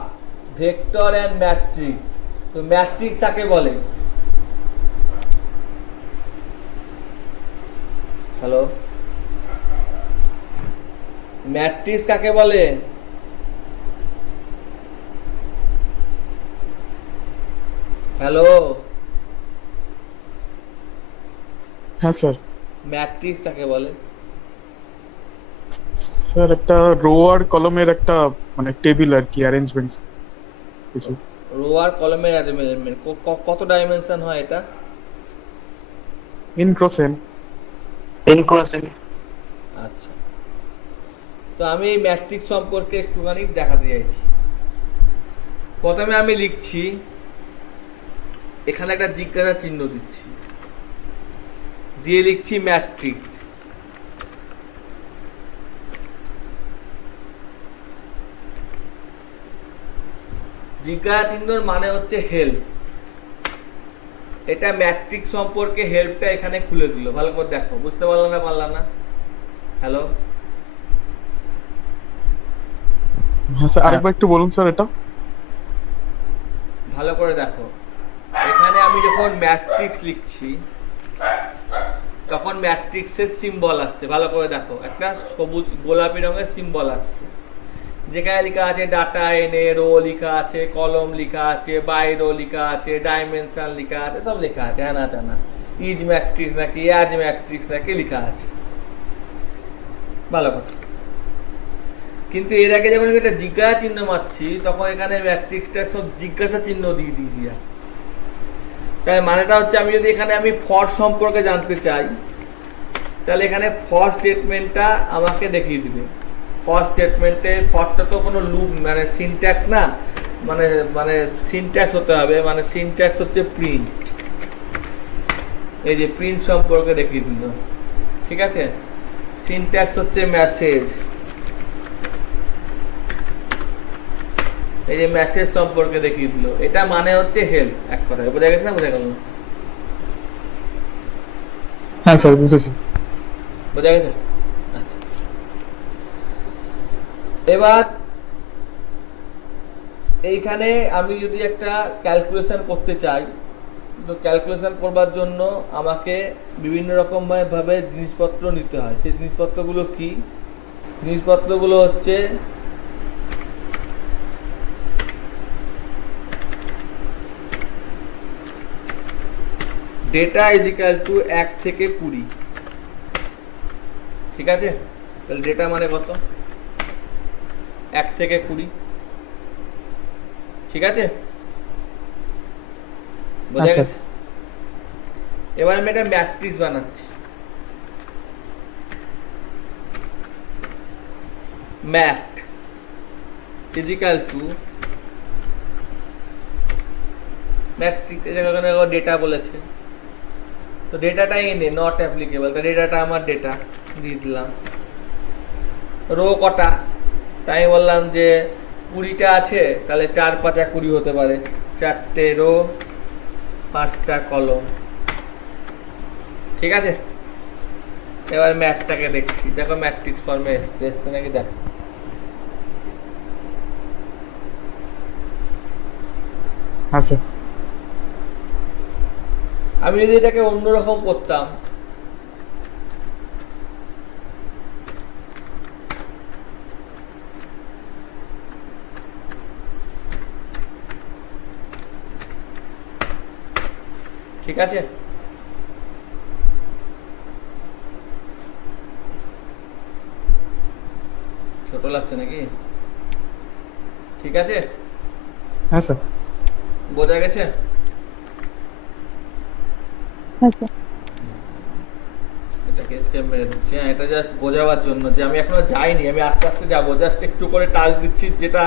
vector and matrix. তো ম্যাট্রিক্স কাকে বলে? হ্যালো, ম্যাট্রিক্স কাকে বলে? হ্যালো, হ্যাঁ স্যার। ম্যাট্রিক্স কাকে বলে? স্যার একটা রো আর কলমের একটা মানে টেবিল আর কি, অ্যারেঞ্জমেন্টস কিছু। রো আর কলামের অ্যারেঞ্জমেন্ট। কত ডাইমেনশন হয় এটা? In cross N. আচ্ছা, তো আমি এই ম্যাট্রিক্স সম্পর্কে একটুখানি দেখাতে চাইছি। প্রথমে আমি লিখছি, এখানে একটা জিজ্ঞাসা চিহ্ন দিচ্ছি, দিয়ে লিখছি ম্যাট্রিক্স। জিজ্ঞাসা চিহ্নর মানে হচ্ছে হেল্প। এটা ম্যাট্রিক্স সম্পর্কে হেল্পটা এখানে খুলে দিল। ভালো করে দেখো, বুঝতে পারলা না? হ্যালো, হ্যাঁ স্যার, আরেকবার একটু বলুন স্যার এটা। ভালো করে দেখো, এখানে আমি যখন ম্যাট্রিক্স লিখছি তখন ম্যাট্রিক্সের সিম্বল আসছে, ভালো করে দেখো, একটা সবুজ গোলাপি রঙের সিম্বল আসছে, যেখানে লেখা আছে ডাটা এনে, রো লেখা আছে, কলম লেখা আছে, বাই রো লেখা আছে, ডাইমেনশন লেখা আছে, সব লেখা আছে, হ্যাঁ না তেনা, ইজ ম্যাট্রিক্স নাকি অ্যাজ ম্যাট্রিক্স নাকি লেখা আছে, ভালো কথা। কিন্তু এর আগে যখন আমি একটা জিজ্ঞাসা চিহ্ন মারছি তখন এখানে ম্যাট্রিক্সটা সব জিজ্ঞাসা চিহ্ন দিয়ে দিয়ে আসছে। তাই মানেটা হচ্ছে আমি যদি এখানে আমি ফর সম্পর্কে জানতে চাই তাহলে এখানে ফর স্টেটমেন্টটা আমাকে দেখিয়ে দিবে। ফর স্টেটমেন্টে ফরটা তো কোনো লুপ মানে সিনট্যাক্স না, মানে মানে সিনট্যাক্স হতে হবে, মানে সিনট্যাক্স হচ্ছে প্রিন্ট। এই যে প্রিন্ট সম্পর্কে দেখিয়ে দিল, ঠিক আছে। সিনট্যাক্স হচ্ছে মেসেজ, এই যে মেসেজ সম্পর্কে দেখিয়ে দিল, এটা মানে হচ্ছে হেল্প। এক কথায় বোঝা গেছে না, বোঝা গেল না? হ্যাঁ স্যার বুঝেছি। বোঝা গেছে? আচ্ছা, এবার এইখানে আমি যদি একটা ক্যালকুলেশন করতে চাই, তো ক্যালকুলেশন করবার জন্য আমাকে বিভিন্ন রকম ভাবে জিনিসপত্র নিতে হয়। সেই জিনিসপত্রগুলো কি? জিনিসপত্রগুলো হচ্ছে ডেটা ইজিক্যাল টু 1 থেকে 20, ঠিক আছে। তাহলে ডেটা মানে কত? 1 থেকে 20, ঠিক আছে, বোঝা আচ্ছা। গেছে? এবার আমি একটা ম্যাট্রিক্স বানাচ্ছি, ম্যাট ইজিক্যাল টু ম্যাট্রিক্স, এই জায়গায় ডেটা বলেছে, তো ডেটাটা এনে নট অ্যাপ্লিকেবল, তো ডেটাটা আমার ডেটা দিয়ে দিলাম। রো কটা? তাই বললাম যে 20টা আছে, তাহলে 4 5 20 হতে পারে, 4টে রো 5টা কলম, ঠিক আছে। এবার ম্যাটটাকে দেখছি, দেখো ম্যাট্রিক্স ফর্মে এসছে নাকি দেখো। আচ্ছা আমি যদি এটাকে অন্যরকম করতাম, ঠিক আছে, ছোট লাগছে নাকি? ঠিক আছে, হ্যাঁ স্যার। বোঝা গেছে? হ্যাঁ স্যার। এটাকে স্কেপ মেরে দিচ্ছি, হ্যাঁ, এটা জাস্ট বোঝাবার জন্য যে আমি এখনো যাইনি, আমি আস্তে আস্তে যাবো, জাস্ট একটু করে টাচ দিচ্ছি, যেটা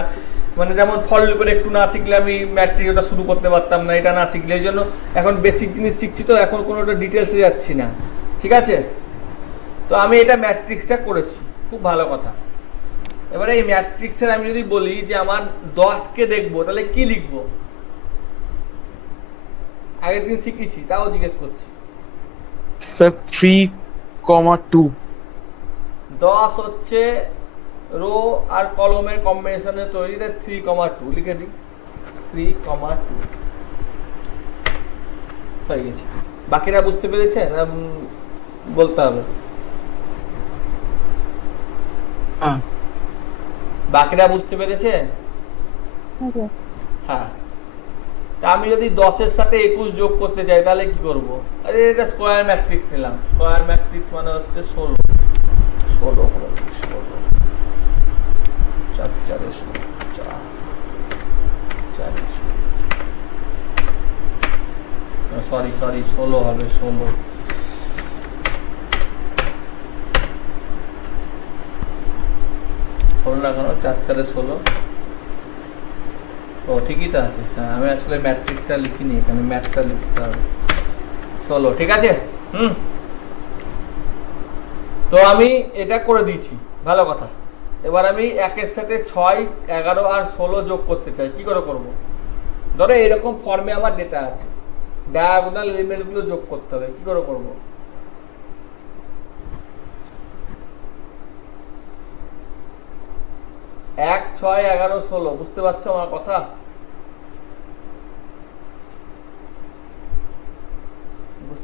মানে যেমন ফল লুপের একটু না শিখলে আমি ম্যাট্রিক ওটা শুরু করতে পারতাম না, এটা না শিখলে, এই জন্য এখন বেসিক জিনিস শিখছি, তো এখন কোনোটা ডিটেলসে যাচ্ছি না, ঠিক আছে। তো আমি এটা ম্যাট্রিক্সটা করেছি, খুব ভালো কথা। এবারে এই ম্যাট্রিক্সের আমি যদি বলি যে আমার 10কে দেখবো, তাহলে কি লিখবো? আগের দিন শিখেছি, তাও জিজ্ঞেস করছি। স্যার 3,2। 10 হচ্ছে রো আর কলমের কম্বিনেশনে তৈরি, 3,2 লিখে দিই, 3,2 হয়ে গেছে। বাকিরা বুঝতে পেরেছে না বলতে হবে? হ্যাঁ বাকিরা বুঝতে পেরেছে? হ্যাঁ স্যার। হ্যাঁ। তা আমি যদি 10-এর সাথে 21 যোগ করতে চাই তাহলে কি করব? আরে এটা স্কোয়ার ম্যাট্রিক্স নিলাম, স্কোয়ার ম্যাট্রিক্স মানে হচ্ছে 16 করে 16, 4 4 16, 4 4 16, সরি 16 হবে, 16 হলো না কেন? 4 4 16, ও ঠিকই তো আছে। হ্যাঁ, আমি আসলে ম্যাট্রিক্সটা লিখিনি, এখানে ম্যাথটা লিখতে হবে। 16, ঠিক আছে। তো আমি এটা করে দিয়েছি, ভালো কথা। এবার আমি 1-এর সাথে 6, 11 আর 16 যোগ করতে চাই, কি করে করব? ধরো এরকম ফর্মে আমার ডেটা আছে, ডায়াগোনাল এলিমেন্টগুলো যোগ করতে হবে, কি করে করব? এক 6 11 16, বুঝতে পারছো আমার কথা?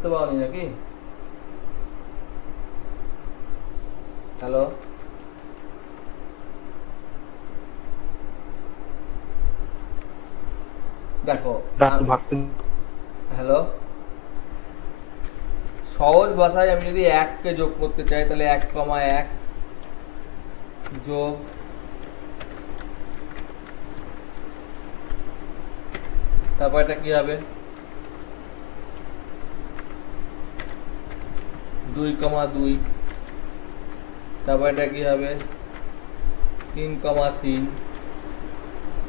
বুঝতে পারোনি নাকি? হ্যালো, দেখো হ্যালো, সহজ ভাষায় আমি যদি 1 কে যোগ করতে চাই তাহলে 1,1 যোগ, তারপর এটা কি হবে 2,2, তারপর এটা কি হবে 3,3,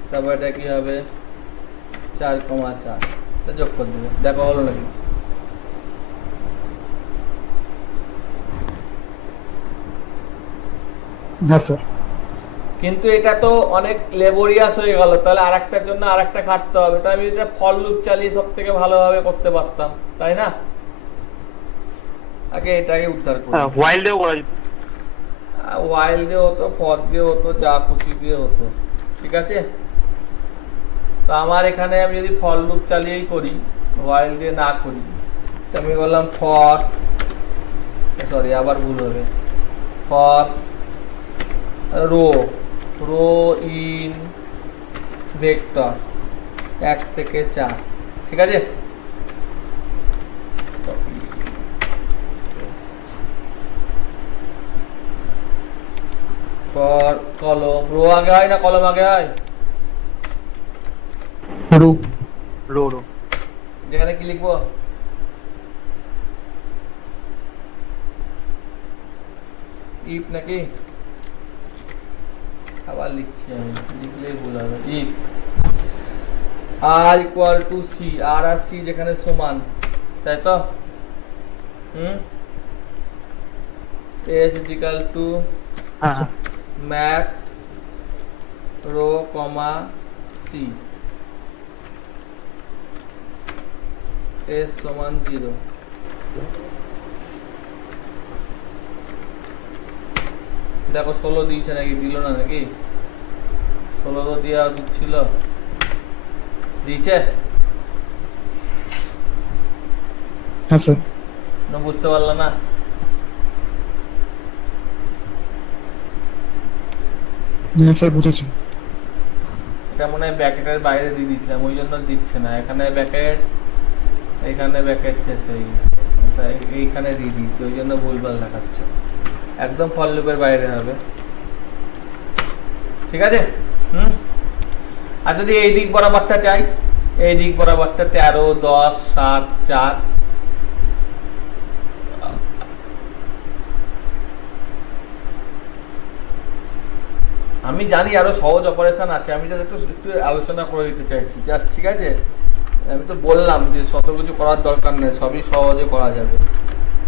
তারপর এটা কি হবে 4,4, তা যোগ করে দেবো, দেখো হলো নাকি? হ্যাঁ স্যার। কিন্তু এটা তো অনেক লেবোরিয়াস হয়ে গেল, তাহলে আরেকটার জন্য আরেকটা খাটতে হবে, তাই আমি এটা ফর লুপ চালিয়ে সব থেকে ভালোভাবে করতে পারতাম, তাই না? আগে এটাকে উদ্ধার করি। হ্যাঁ, হোয়াইল দিয়েও করা যেত। ওয়াইল দিয়ে হতো, ফর দিয়ে হতো, যা খুশি দিয়ে হতো, ঠিক আছে? তো আমার এখানে আমি যদি ফর লুপ চালিয়েই করি, ওয়াইল দিয়ে না করি, তো আমি বললাম ফর, সরি আবার ভুল হবে, for row, row in vector 1 থেকে 4, ঠিক আছে? ফর কলম, রো আগে হয় না কলম আগে হয়? রো। রো রো যেখানে কি লিখবো? ইফ নাকি? আবার লিখছি আমি, লিখলেই ভুল হবে। If R equal to C, R R C যেখানে সমান, তাই তো? এস ইজ ইকুয়াল টু হ্যাঁ math row comma C, S সমান 0। দেখো 16 দিয়েছে নাকি, দিল না নাকি? 16 তো দেওয়া উচিত ছিল, দিয়েছে হ্যাঁ স্যার। না? বুঝতে পারলা না? হ্যাঁ স্যার বুঝেছি। এটা মনে হয় ব্যাকেটের বাইরে দিয়ে দিয়েছিলাম, ওই জন্য দিচ্ছে না। এখানে ব্যাকেট, এখানে ব্যাকেট শেষ হয়ে গেছে, তাই এইখানে দিয়ে দিয়েছি, ওই জন্য ভুলভাল দেখাচ্ছে। একদম ফর লুপের বাইরে হবে, ঠিক আছে? আর যদি এই দিক বরাবরটা চাই, এই দিক বরাবরটা 13, 10, 7, 4, আমি জানি আরো সহজ অপারেশন আছে, আমি জাস্ট একটু একটু আলোচনা করে দিতে চাইছি জাস্ট, ঠিক আছে? আমি তো বললাম যে শত কিছু করার দরকার নেই, সবই সহজে করা যাবে।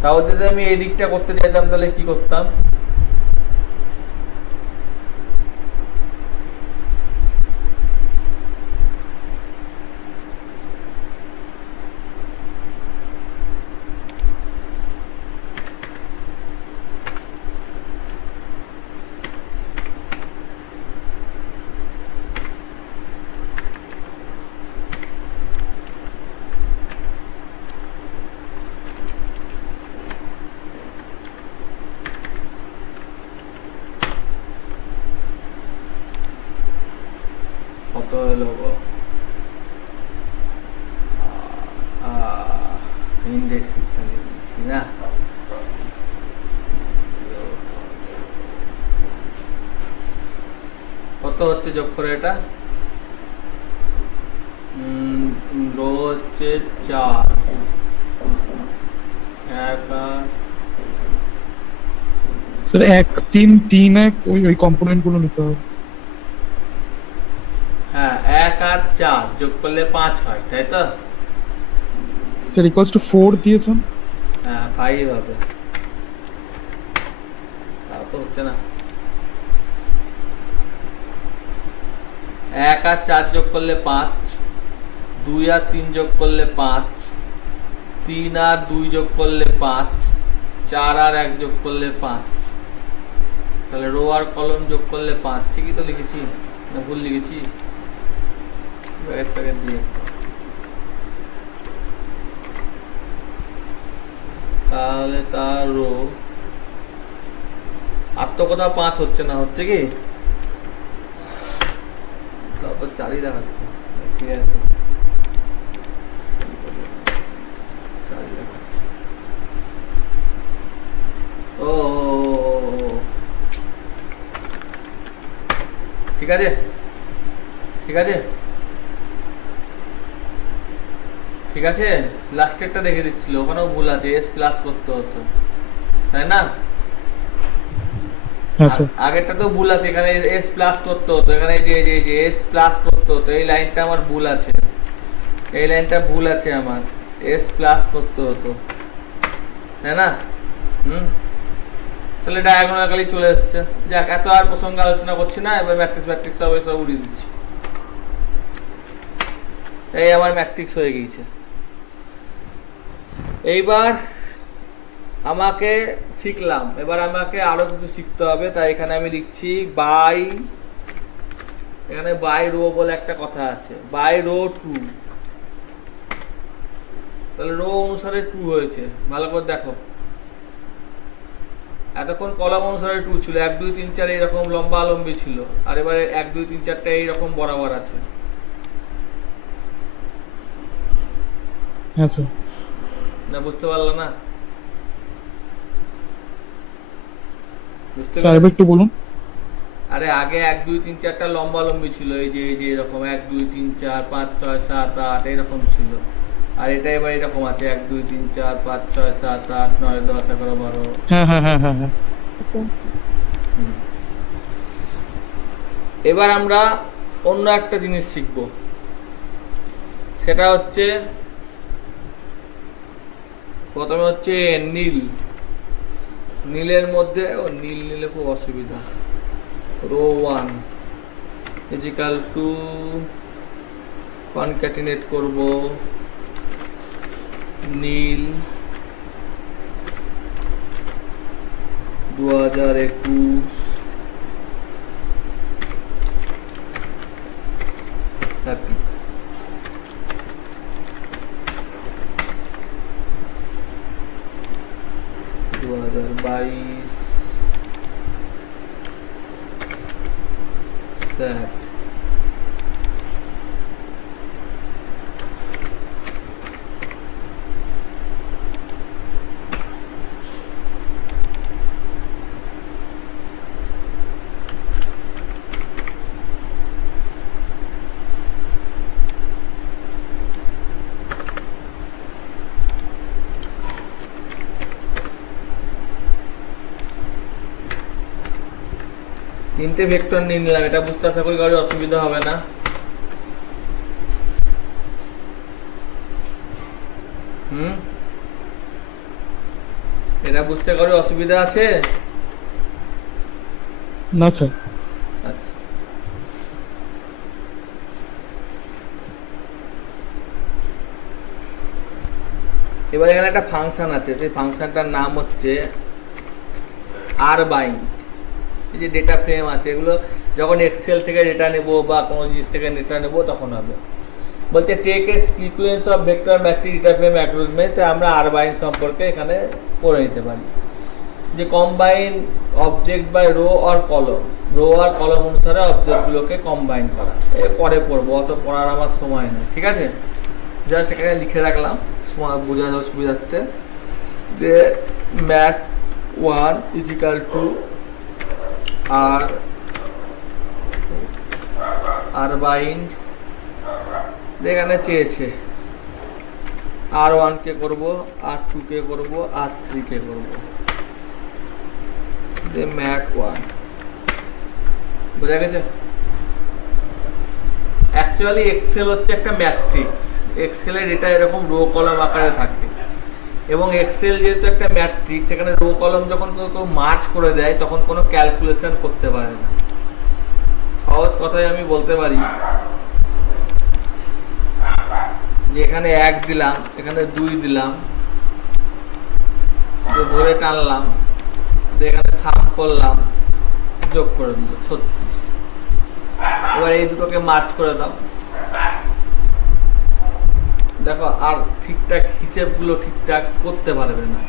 তাও যদি আমি এই দিকটা করতে চাইতাম তাহলে কি করতাম? কত এলো গো? ইন্ডেক্স শিক্ষা দিয়েছি না? কত হচ্ছে যোগ করে এটা? রো হচ্ছে 4, 1 আর স্যার 1 3 3 1 ওই কম্পোনেন্ট গুলো নিতে হবে। হ্যাঁ 1 আর 4 যোগ করলে 5 হয়, তাই তো? স্যার ইকুয়ালস টু 4 দিয়েছেন। হ্যাঁ 5 হবে, তাও তো হচ্ছে না। 1 আর 4 যোগ করলে 5, 2 আর 3 যোগ করলে 5, 3 আর 2 যোগ করলে 5, 4 আর 1 যোগ করলে 5, তাহলে রো আর কলম যোগ করলে 5। ঠিকই তো লিখেছি না ভুল লিখেছি? ব্র্যাকেট দিয়ে তাহলে তার রো আর তো কোথাও 5 হচ্ছে না, হচ্ছে কি? তারপর 4ই দেখাচ্ছে, ঠিক আছে 4ই দেখাচ্ছে। ও ঠিক আছে ঠিক আছে ঠিক আছে, লাস্টেরটা দেখে দিচ্ছিল, ওখানেও ভুল আছে, এস প্লাস করতে হতো, তাই না? হ্যাঁ স্যার। আগেরটা তো ভুল আছে, এখানে এস প্লাস করতে হতো, এখানে এই যে এস প্লাস করতে হতো, এই লাইনটা আমার ভুল আছে, এই লাইনটা ভুল আছে আমার, এস প্লাস করতে হতো, তাই না? তাহলে ডায়াগোনালি চলে এসছে। যাক, এত আর প্রসঙ্গে আলোচনা করছি না, এবার ম্যাট্রিক্স সব এসব উড়িয়ে দিচ্ছি। এই আমার ম্যাট্রিক্স হয়ে গিয়েছে। এইবার আমাকে শিখলাম, এবার আমাকে আরো কিছু শিখতে হবে, তাই এখানে আমি লিখছি বাই, এখানে বাই রো বলে একটা কথা আছে, বাই রো 2, তাহলে রো অনুসারে 2 হয়েছে, ভালো করে দেখো। এতক্ষণ কলাম অনুসারে 2 ছিল, 1 2 3 4 এইরকম লম্বা লম্বি ছিল, আর এবারে 1 2 3 4টা এইরকম বরাবর আছে। হ্যাঁ স্যার। না বুঝতে পারলা না? বুঝতে স্যার এবার একটু বলুন। আরে আগে 1 2 3 4টা লম্বা লম্বি ছিল, এই যে এরকম 1 2 3 4 5 6 7 8 এরকম ছিল, আর এটা এবার এরকম আছে 1 2 3 4 5 6 7 8 9 10 11 12। হ্যাঁ হ্যাঁ হ্যাঁ হ্যাঁ হ্যাঁ। এবার আমরা অন্য একটা জিনিস শিখব, সেটা হচ্ছে প্রথমে হচ্ছে নীল, নীলের মধ্যে নীল নিলে খুব অসুবিধা, রো 1 ইজিক্যাল টু কনক্যাটিনেট করব নীল 2021 হ্যাপি, স্যাড। তিনটে ভেক্টর নিয়ে নিলাম, এটা বুঝতে আশা করি কারোর অসুবিধা হবে না। এটা বুঝতে কারোর অসুবিধা আছে? না স্যার। আচ্ছা, এবার এখানে একটা ফাংশন আছে, সেই ফাংশনটার নাম হচ্ছে আর বাইন্ড। এই যে ডেটা ফ্রেম আছে, এগুলো যখন এক্সেল থেকে ডেটা নেব বা কোনো জিনিস থেকে ডেটা নেব তখন হবে। বলছে take a sequence of vector matrix data frame অ্যাক্রোনিমে, আমরা আর বাইন্ড সম্পর্কে এখানে পড়ে নিতে পারি, যে কম্বাইন অবজেক্ট বাই রো আর কলম, রো আর কলম অনুসারে অবজেক্টগুলোকে কম্বাইন করা। পরে পড়বো, অত পড়ার আমার সময় নেই, ঠিক আছে? জাস্ট এখানে লিখে রাখলাম বোঝা যাওয়ার সুবিধার্থে, যে ম্যাট 1 ইজিক্যাল টু আর বাইন্ড, এখানে চেয়েছে R1 কে করব, R2 কে করব, R3 কে করব, যে ম্যাট 1, বোঝা গেছে? অ্যাকচুয়ালি এক্সেল হচ্ছে একটা ম্যাট্রিক্স, এক্সেলের ডেটা এরকম রো কলাম আকারে থাকে, এবং এক্সেল যেহেতু একটা ম্যাট্রিক্স, এখানে রো কলাম যখন কেউ মার্জ করে দেয় তখন কোনো ক্যালকুলেশন করতে পারে না। সহজ কথায় আমি বলতে পারি যে এখানে 1 দিলাম, এখানে 2 দিলাম, ধরে টানলাম, এখানে সাম করলাম, যোগ করে দিল 36। এবার এই দুটোকে মার্জ করে দাও, দেখো আর ঠিকঠাক হিসেবগুলো ঠিকঠাক করতে পারবে না,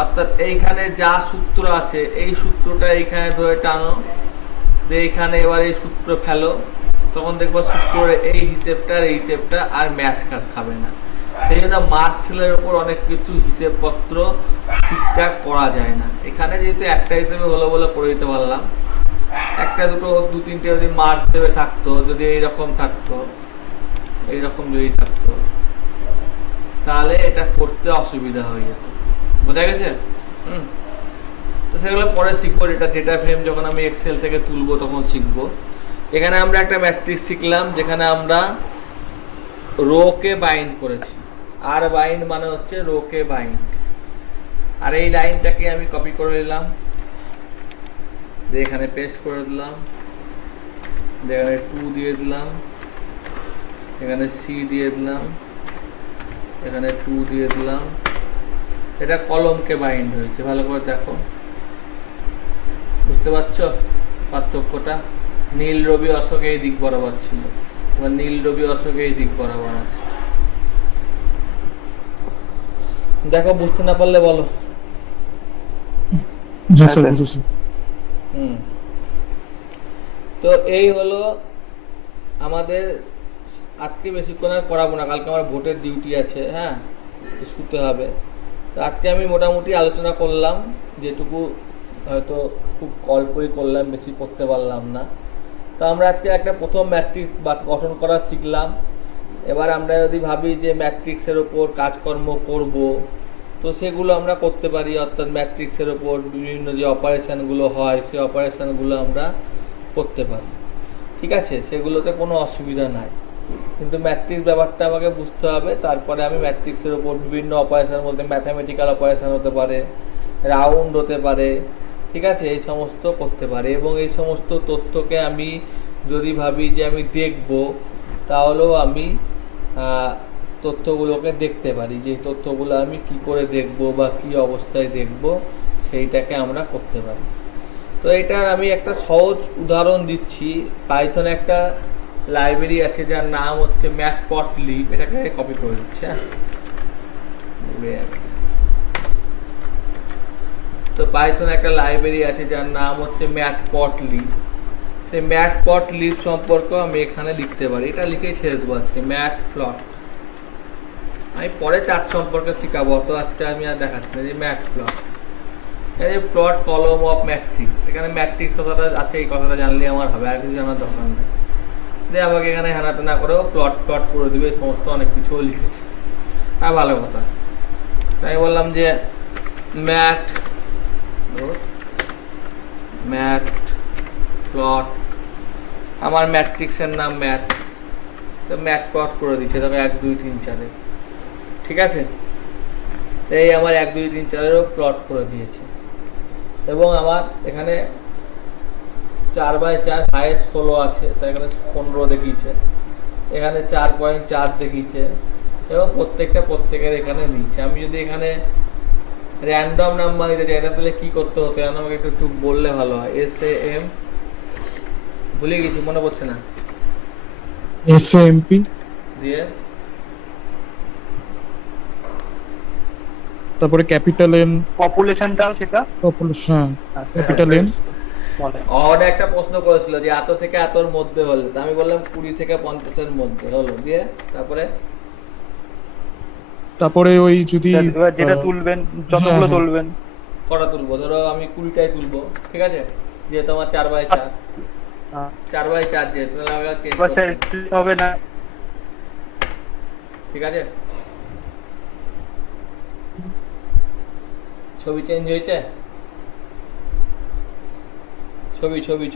অর্থাৎ এইখানে যা সূত্র আছে এই সূত্রটা এইখানে ধরে টানো, দিয়ে এইখানে এবার এই সূত্র ফেলো, তখন দেখবো সূত্রের এই হিসেবটা আর এই হিসেবটা আর ম্যাচ খাবে না। সেই জন্য মার্কসেলের উপর অনেক কিছু হিসেবপত্র ঠিকঠাক করা যায় না। এখানে যেহেতু একটা হিসেবে হলো বলে করে দিতে পারলাম, একটা দুটো দু তিনটে যদি মার্কস দেবে থাকতো, যদি এইরকম থাকতো, এইরকম যদি থাকতো, তাহলে এটা করতে অসুবিধা হয়ে যেত। বোঝা গেছে? তো সেগুলো পরে শিখবো। এটা ডেটা ফ্রেম যখন আমি এক্সেল থেকে তুলবো তখন শিখবো। এখানে আমরা একটা ম্যাট্রিক্স শিখলাম যেখানে আমরা রো কে বাইন্ড করেছি। আর বাইন্ড মানে হচ্ছে রো কে বাইন্ড। আর এই লাইনটাকে আমি কপি করে নিলাম, এখানে পেস্ট করে দিলাম, এখানে 2 দিয়ে দিলাম, এখানে সি দিয়ে দিলাম, এখানে 2 দিয়ে দিলাম। এটা কলমকে বাইন্ড হয়েছে। ভালো করে দেখো, বুঝতে পারছো পার্থক্যটা? নীল রবি অশোক এই দিক বরাবর ছিল, এবার নীল রবি অশোক এই দিক বরাবর আছে। দেখো, বুঝতে না পারলে বলো। জি স্যার, বুঝেছি। তো এই হলো আমাদের। আজকে বেশিক্ষণ আর করাবো না, কালকে আমার ভোটের ডিউটি আছে, হ্যাঁ, শুতে হবে। তো আজকে আমি মোটামুটি আলোচনা করলাম, যেটুকু হয়তো খুব অল্পই করলাম, বেশি করতে পারলাম না। তো আমরা আজকে একটা প্রথম ম্যাট্রিক্স গঠন করা শিখলাম। এবার আমরা যদি ভাবি যে ম্যাট্রিক্সের ওপর কাজকর্ম করব, তো সেগুলো আমরা করতে পারি। অর্থাৎ ম্যাট্রিক্সের ওপর বিভিন্ন যে অপারেশানগুলো হয় সেই অপারেশানগুলো আমরা করতে পারি, ঠিক আছে? সেগুলোতে কোনো অসুবিধা নাই, কিন্তু ম্যাট্রিক্স ব্যাপারটা আমাকে বুঝতে হবে। তারপরে আমি ম্যাট্রিক্সের ওপর বিভিন্ন অপারেশান বলতে ম্যাথামেটিক্যাল অপারেশান হতে পারে, রাউন্ড হতে পারে, ঠিক আছে, এই সমস্ত করতে পারে। এবং এই সমস্ত তথ্যকে আমি যদি ভাবি যে আমি দেখব, তাহলেও আমি তথ্যগুলোকে দেখতে পারি, যে তথ্যগুলো আমি কি করে দেখব বা কি অবস্থায় দেখব, সেইটাকে আমরা করতে পারি। তো এটার আমি একটা সহজ উদাহরণ দিচ্ছি। পাইথনে একটা লাইব্রেরি আছে যার নাম হচ্ছে ম্যাটপ্লটলিব। এটাকে কপি করে দিচ্ছি, হ্যাঁ। তো পাইথনে একটা লাইব্রেরি আছে যার নাম হচ্ছে ম্যাটপ্লটলিব। সেই ম্যাটপ্লটলিব সম্পর্কে আমি এখানে লিখতে পারি। এটা লিখেই ছেড়ে দেবো আজকে, ম্যাটপ্লট। আমি পরে চার্ট সম্পর্কে শিখাবো, তো আজকে আমি আর দেখাচ্ছি না। যে ম্যাটপ্লট, এই প্লট কলম অফ ম্যাট্রিক্স, এখানে ম্যাট্রিক্স কথাটা আছে, এই কথাটা জানলে আমার হবে, আর কিছু জানার দরকার নেই। দিয়ে আমাকে এখানে হানাতে না করেও প্লট করে দিবে, এই সমস্ত অনেক কিছুও লিখেছে। হ্যাঁ, ভালো কথা। তাই বললাম যে ম্যাট প্লট, আমার ম্যাট্রিক্সের নাম ম্যাট, তো ম্যাট প্লট করে দিচ্ছে। তবে 1 2 3 4, ঠিক আছে? এই আমার 1 2 3 4-এরও প্লট করে দিয়েছে। এবং আমার এখানে 4/4 হাইয়েস্ট 16 আছে, তাই এখানে 15 দেখিয়েছে, এখানে 4.4 দেখিয়েছে, এবং প্রত্যেকের এখানে নিচ্ছে। আমি যদি এখানে র্যান্ডম নাম্বার নিতে চাই, তাহলে কি করতে হতো জানো? আমাকে একটু বললে ভালো হয়। SAM, ভুলে গেছি, মনে পড়ছে না। SAMP দিয়ে তারপরে ক্যাপিটাল N, পপুলেশনটাও সেটা পপুলেশন, ক্যাপিটাল N। বলে। অনেক একটা প্রশ্ন করেছিল যে এত থেকে এতর মধ্যে হলে, তা আমি বললাম 20 থেকে 50-এর মধ্যে হলো। দিয়ে তারপরে ওই যদি এবার যেটা তুলবেন, যতগুলো তুলবেন, কটা তুলবো? ধরো আমি 20টাই তুলবো, ঠিক আছে? যেহেতু আমার 4/4, 4/4 যেহেতু, তাহলে চেঞ্জ হবে না। ঠিক আছে? ছবি চেঞ্জ হয়েছে?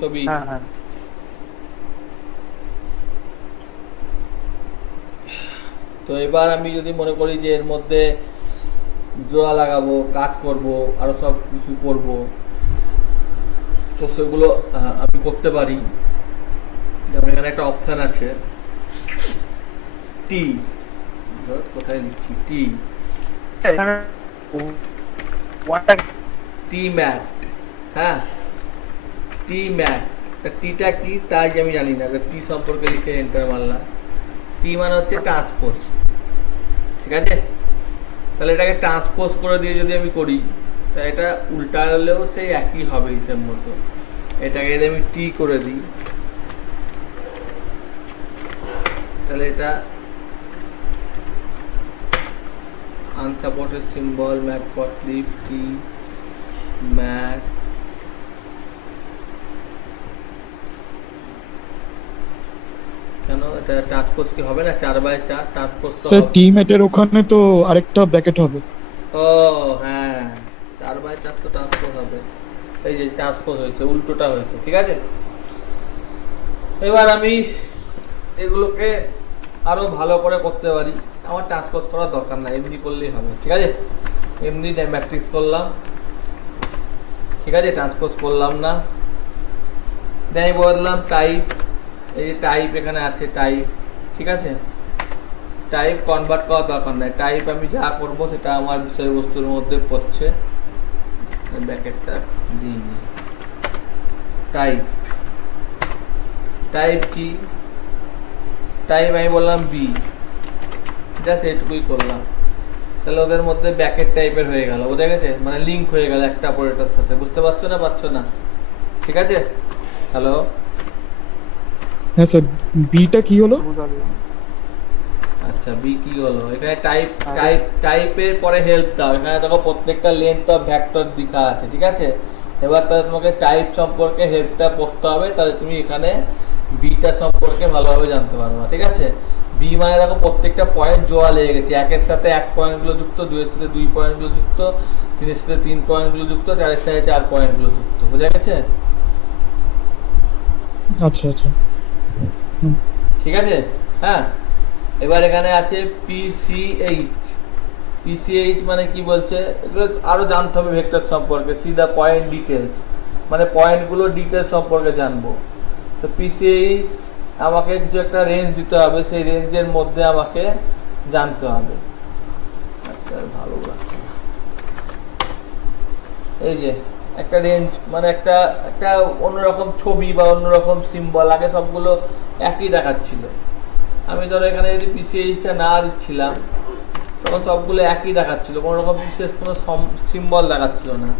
ছবি হ্যাঁ হ্যাঁ। তো এবার আমি যদি মনে করি যে এর মধ্যে জোড়া লাগাবো, কাজ করব, আরো সব কিছু করব, তো সেগুলো আমি করতে পারি। যেমন এখানে একটা অপশান আছে টি, কোথায় লিখছি, টি ম্যাট, হ্যাঁ, টি ম্যাট। টিটা কি তাই আমি জানি না, টি সম্পর্কে লিখে এন্টার মারলাম। টি মানে হচ্ছে ট্রান্সপোজ, ঠিক আছে? তাহলে এটাকে ট্রান্সপোজ করে দিয়ে যদি আমি করি, তা এটা উল্টালেও সেই একই হবে হিসেব মতো। এটাকে যদি আমি টি করে দিই তাহলে এটা আনসাপোর্টেড সিম্বল ম্যাটপ্লটলিব টি ম্যাট কেন এটা ট্রান্সপোজ কি হবে না 4/4 ট্রান্সপোজ তো স্যার হবে। টি ম্যাটের ওখানে তো আরেকটা ব্র্যাকেট হবে। ও হ্যাঁ 4/4 তো ট্রান্সপোজ হবে। এই যে ট্রান্সপোজ হয়েছে, উল্টোটা হয়েছে, ঠিক আছে। এবার আমি এগুলোকে আরো ভালো করে করতে পারি, আমার ট্রান্সপোজ করার দরকার নাই, এমনি করলেই হবে, ঠিক আছে। এমনি ম্যাট্রিক্স করলাম, ঠিক আছে, ট্রান্সপোজ করলাম না। দেন বললাম টাইপ, এই যে টাইপ এখানে আছে টাইপ, ঠিক আছে। টাইপ কনভার্ট করার দরকার নাই, টাইপ আমি যা করব সেটা আমার বিষয়বস্তুর মধ্যে পড়ছে। ব্র্যাকেটটা দিইনি। টাইপ, টাইপ কি, টাইপ আমি বললাম বি, জাস্ট এইটুকুই করলাম। তাহলে ওদের মধ্যে ব্র্যাকেট টাইপের হয়ে গেল, বোঝা গেছে, মানে লিঙ্ক হয়ে গেল একটা অপারেটরের সাথে। বুঝতে পারছো না, পারছো না? ঠিক আছে, হ্যালো। হ্যাঁ স্যার, বিটা কি হলো? আচ্ছা বি কি হলো, এখানে টাইপ টাইপ টাইপের পরে হেল্প দাও, এখানে দেখো প্রত্যেকটা লেন্থ অফ ভেক্টর লেখা আছে, ঠিক আছে। এবার তাহলে তোমাকে টাইপ সম্পর্কে হেল্পটা পড়তে হবে, তাহলে তুমি এখানে বিটা সম্পর্কে ভালোভাবে জানতে পারবে, ঠিক আছে। বি মানে দেখো প্রত্যেকটা পয়েন্ট জোড়া লেগে গেছে, একের সাথে 1 পয়েন্টগুলো যুক্ত, 2-এর সাথে 2 পয়েন্টগুলো যুক্ত, 3-এর সাথে 3 পয়েন্টগুলো যুক্ত, 4-এর সাথে 4 পয়েন্টগুলো যুক্ত, বোঝা গেছে? আচ্ছা আচ্ছা, ঠিক আছে, হ্যাঁ। এবার এখানে আছে পিসিএইচ, পিসিএইচ মানে কি বলছে, এগুলো আরো জানতে হবে ভেক্টর সম্পর্কে। সি দা পয়েন্ট ডিটেলস, মানে পয়েন্টগুলো ডিটেলস সম্পর্কে জানবো। তো পিসিএইচ আমাকে কিছু একটা রেঞ্জ দিতে হবে, সেই রেঞ্জের মধ্যে আমাকে জানতে হবে। আজকাল ভালো লাগছে না। এই যে একটা রেঞ্জ মানে একটা একটা অন্যরকম ছবি বা অন্যরকম সিম্বল, আগে সবগুলো একই দেখাচ্ছিল। আমি ধরো এখানে যদি পিসিএইচটা না দিচ্ছিলাম তখন সবগুলো একই দেখাচ্ছিল, কোনো রকম বিশেষ কোনো সিম্বল দেখাচ্ছিল না।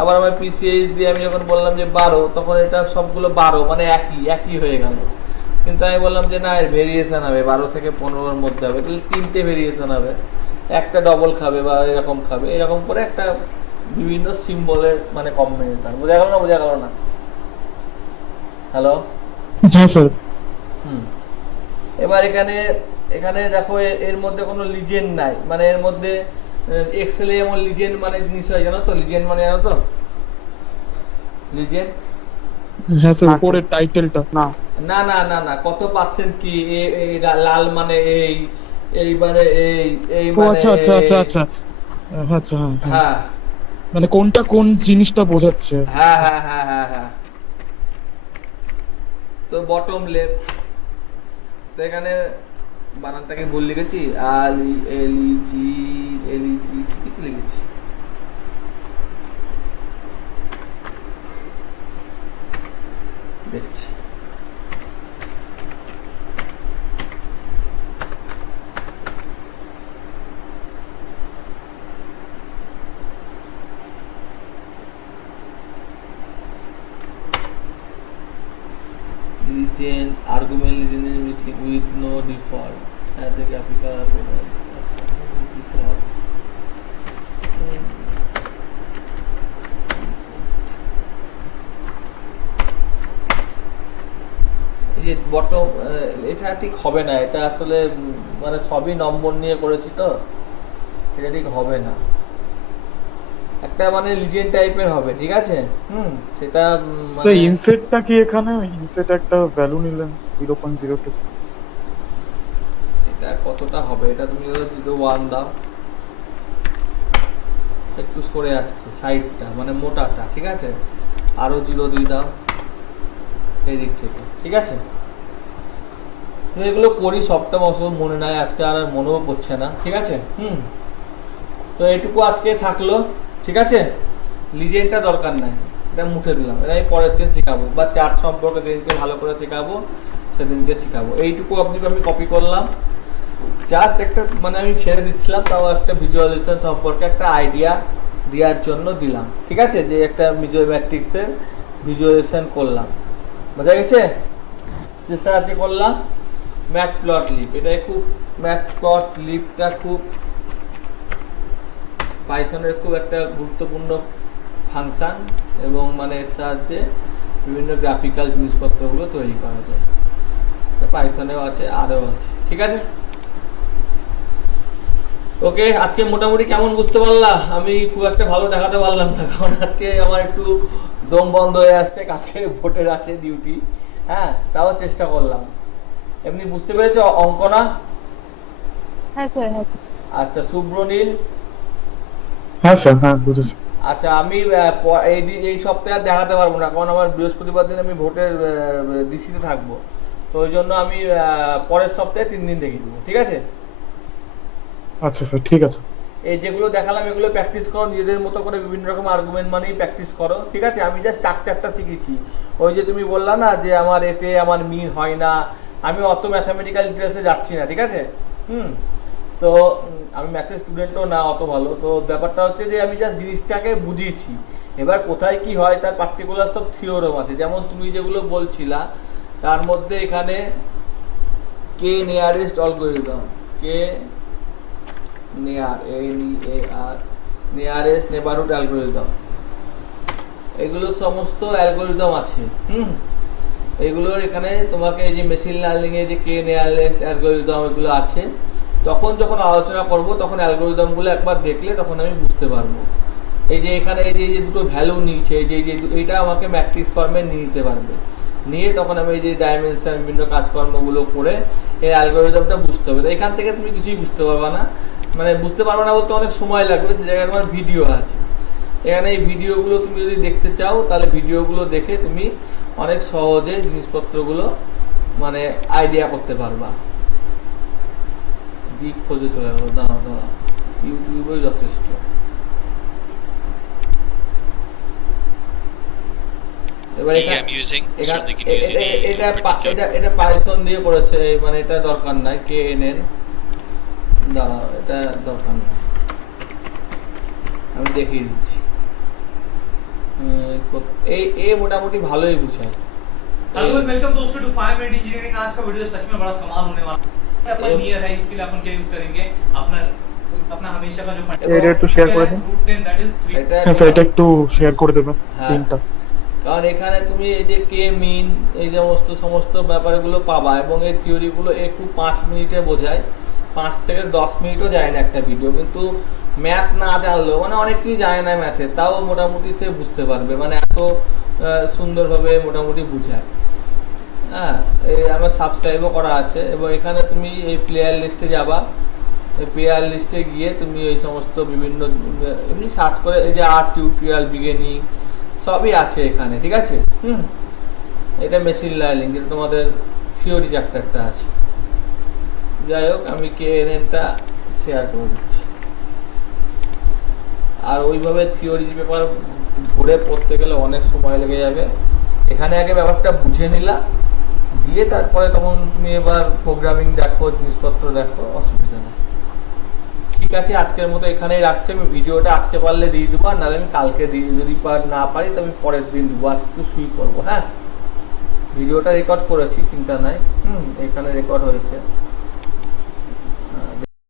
আবার আমার পিসিএইচ দিয়ে আমি যখন বললাম যে 12, তখন এটা সবগুলো 12 মানে একই একই হয়ে গেল। কিন্তু আমি বললাম যে না, এর ভেরিয়েশন হবে 12 থেকে 15-এর মধ্যে হবে, তাহলে 3টে ভেরিয়েশন হবে, একটা ডবল খাবে বা এরকম খাবে, এরকম করে একটা বিভিন্ন সিম্বলের মানে কম্বিনেশন। বোঝা গেল না, বোঝা গেল না? হ্যালো। হ্যাঁ স্যার। এবার এখানে এখানে দেখো এর মধ্যে কোনো লিজেন্ড নাই, মানে এর মধ্যে এক্সেলে যেমন লিজেন্ড মানে জিনিস হয়, জানো তো? লিজেন্ড মানে জানো তো? লিজেন্ড, হ্যাঁ স্যার, উপরের টাইটেলটা না। না না না না, কত পার্সেন্ট কি, এই লাল মানে এই, এই মানে এই, এই ও মানে আচ্ছা আচ্ছা আচ্ছা এই। আচ্ছা আচ্ছা, হ্যাঁ হ্যাঁ, হ্যাঁ মানে কোনটা কোন জিনিসটা বোঝাচ্ছে। হ্যাঁ হ্যাঁ হ্যাঁ হ্যাঁ হ্যাঁ। তো বটম লেফট, তো এখানে বানানটাকে ভুল লিখেছি, আল ই এল ই জি, এল ই জি ঠিকই তো লিখেছি। দেখছি legend argument legend is missing with no default as a graphical argument। আচ্ছা দিতে হবে। এই যে বটম, এটা ঠিক হবে না, এটা আসলে মানে সবই নম্বর নিয়ে করেছি তো, এটা ঠিক হবে না। একটা মানে লিজেন্ড টাইপের হবে, ঠিক আছে। সেটা স্যার ইনসেটটা কি এখানে, ইনসেট একটা ভ্যালু নিলেন 0.02, এটা কতটা হবে, এটা তুমি ধরো 0.1 দাও, একটু সরে আসছে সাইডটা মানে মোটাটা, ঠিক আছে। আরো 0.2 দাও এই দিক থেকে, ঠিক আছে। তো এগুলো করি, সবটা অবশ্য মনে নাই, আজকে আর মনেও পড়ছে না, ঠিক আছে। তো এইটুকু আজকে থাকলো, ঠিক আছে। লিজেন্ডটা দরকার নাই, এটা মুঠে দিলাম, এটা আমি পরের দিন শেখাবো, বা চার্ট সম্পর্কে যেদিনকে ভালো করে শেখাবো সেদিনকে শেখাবো। এইটুকু অবধি আমি কপি করলাম, জাস্ট একটা মানে আমি ছেড়ে দিচ্ছিলাম, তাও একটা ভিজুয়ালাইজেশন সম্পর্কে একটা আইডিয়া দেওয়ার জন্য দিলাম, ঠিক আছে, যে একটা ভিজুয়াল ম্যাট্রিক্সের ভিজুয়ালাইজেশন করলাম, বোঝা গেছে? সাহায্যে করলাম ম্যাটপ্লটলিব। এটাই খুব, ম্যাটপ্লটলিবটা খুব পাইথনের খুব একটা গুরুত্বপূর্ণ ফাংশন, এবং মানে এর সাহায্যে বিভিন্ন গ্রাফিক্যাল জিনিসপত্রগুলো তৈরি করা যায়। পাইথনেও আছে, আরও আছে, ঠিক আছে। ওকে, আজকে মোটামুটি কেমন বুঝতে পারলা? আমি খুব একটা ভালো দেখাতে পারলাম না, কারণ আজকে আমার একটু দম বন্ধ হয়ে আসছে, কালকে ভোটের আছে ডিউটি। হ্যাঁ, তাও চেষ্টা করলাম। এমনি বুঝতে পেরেছো অঙ্কনা? হ্যাঁ স্যার, হ্যাঁ। আচ্ছা, শুভ্রনীল? হ্যাঁ স্যার, হ্যাঁ বুঝেছি। আচ্ছা, আমি এই সপ্তাহে আর দেখাতে পারবো না, কারণ আমার বৃহস্পতিবার দিন আমি ভোটের ডিসিতে থাকবো, তো ওই জন্য আমি পরের সপ্তাহে 3 দিন দেখিয়ে দেবো, ঠিক আছে? আচ্ছা স্যার, ঠিক আছে। এই যেগুলো দেখালাম এগুলো প্র্যাকটিস করো নিজেদের মতো করে, বিভিন্ন রকম আর্গুমেন্ট মানেই প্র্যাকটিস করো, ঠিক আছে? আমি জাস্ট স্ট্রাকচারটা শিখেছি। ওই যে তুমি বললা না যে আমার এতে আমার মিল হয় না, আমি অত ম্যাথামেটিক্যাল ডিটেলসে যাচ্ছি না, ঠিক আছে? তো আমি ম্যাথের স্টুডেন্টও না অত ভালো, তো ব্যাপারটা হচ্ছে যে আমি জাস্ট জিনিসটাকে বুঝিয়েছি। এবার কোথায় কি হয় তার পার্টিকুলার সব থিওরাম আছে, যেমন তুমি যেগুলো বলছিলা তার মধ্যে এখানে কে নিয়ারেস্ট অ্যালগরিদম, কে নিয়ারেস্ট নেবারহুড অ্যালগরিদম, এগুলো সমস্ত অ্যালগরিদম আছে। এগুলোর এখানে তোমাকে এই যে মেশিন লার্নিং এ যে কে নিয়ারেস্ট অ্যালগরিদম এগুলো আছে, তখন যখন আলোচনা করব তখন অ্যালগরিদমগুলো একবার দেখলে তখন আমি বুঝতে পারবো। এই যে এখানে এই যে দুটো ভ্যালু নিয়েছে, এই যে এইটা আমাকে ম্যাট্রিক্স ফর্মে নিয়ে নিতে পারবে, নিয়ে তখন আমি এই যে ডাইমেনশন বিভিন্ন কাজকর্মগুলো করে এই অ্যালগরিদমটা বুঝতে হবে। এখান থেকে তুমি কিছুই বুঝতে পারবে না, মানে বুঝতে পারবে না বলতে অনেক সময় লাগবে, সে জায়গায় তোমার ভিডিও আছে। এখানে এই ভিডিওগুলো তুমি যদি দেখতে চাও তাহলে ভিডিওগুলো দেখে তুমি অনেক সহজে জিনিসপত্রগুলো মানে আইডিয়া করতে পারবা। দিক খোঁজে চলে গেল, দাঁড়া, ইউটিউবেও যথেষ্ট। এবার এটা পাইথন দিয়ে করেছে, মানে এটা দরকার নাই, KNN দাঁড়া, এটা দরকার নাই, আমি দেখিয়ে দিচ্ছি। এই মোটামুটি ভালোই বুঝায়। हेलो वेलकम दोस्तों टू 5 मिनट इंजीनियरिंग। आज का वीडियो सच में बड़ा कमाल होने वाला है। अपन नियर है, इसके लिए अपन क्या यूज करेंगे, अपना अपना हमेशा का जो फंड এটা একটু শেয়ার করে দিন। √10 दैट इज 3। হ্যাঁ স্যার, এটা একটু শেয়ার করে দেবেন লিংকটা। কারণ এখানে তুমি এই যে কে মিন এই সমস্ত ব্যাপারগুলো পাবা, এবং এই থিওরিগুলো খুব 5 মিনিটে বোঝায়, 5 থেকে 10 মিনিটও যায় না একটা ভিডিও, কিন্তু ম্যাথ না জানলেও মানে অনেক কিছু যায় না ম্যাথে, তাও মোটামুটি সে বুঝতে পারবে, মানে এত সুন্দরভাবে মোটামুটি বুঝায়। হ্যাঁ, আমার সাবস্ক্রাইবও করা আছে, এবং এখানে তুমি এই প্লেয়ার লিস্টে যাবা, এই প্লেয়ার লিস্টে গিয়ে তুমি এই সমস্ত বিভিন্ন এমনি সার্চ করে এই যে আর্ট টিউটোরিয়াল বিগিনিং সবই আছে এখানে, ঠিক আছে? এটা মেশিন লার্নিং, যেটা তোমাদের থিওরি চ্যাপ্টারটা আছে। যাই হোক, আমি KNNটা শেয়ার করে দিচ্ছি। আর ওইভাবে থিওরি পেপার ধরে পড়তে গেলে অনেক সময় লেগে যাবে। এখানে আগে ব্যাপারটা বুঝে নিলা, দিয়ে তারপরে তখন তুমি এবার প্রোগ্রামিং দেখো, জিনিসপত্র দেখো, অসুবিধা নেই। ঠিক আছে, আজকের মতো এখানেই রাখছি। আমি ভিডিওটা আজকে পারলে দিয়ে দেবো, আর নাহলে আমি কালকে দিই, যদি না পারি তো আমি পরের দিন দেবো। আজকে একটু শুই করবো। হ্যাঁ, ভিডিওটা রেকর্ড করেছি, চিন্তা নাই, এখানে রেকর্ড হয়েছে।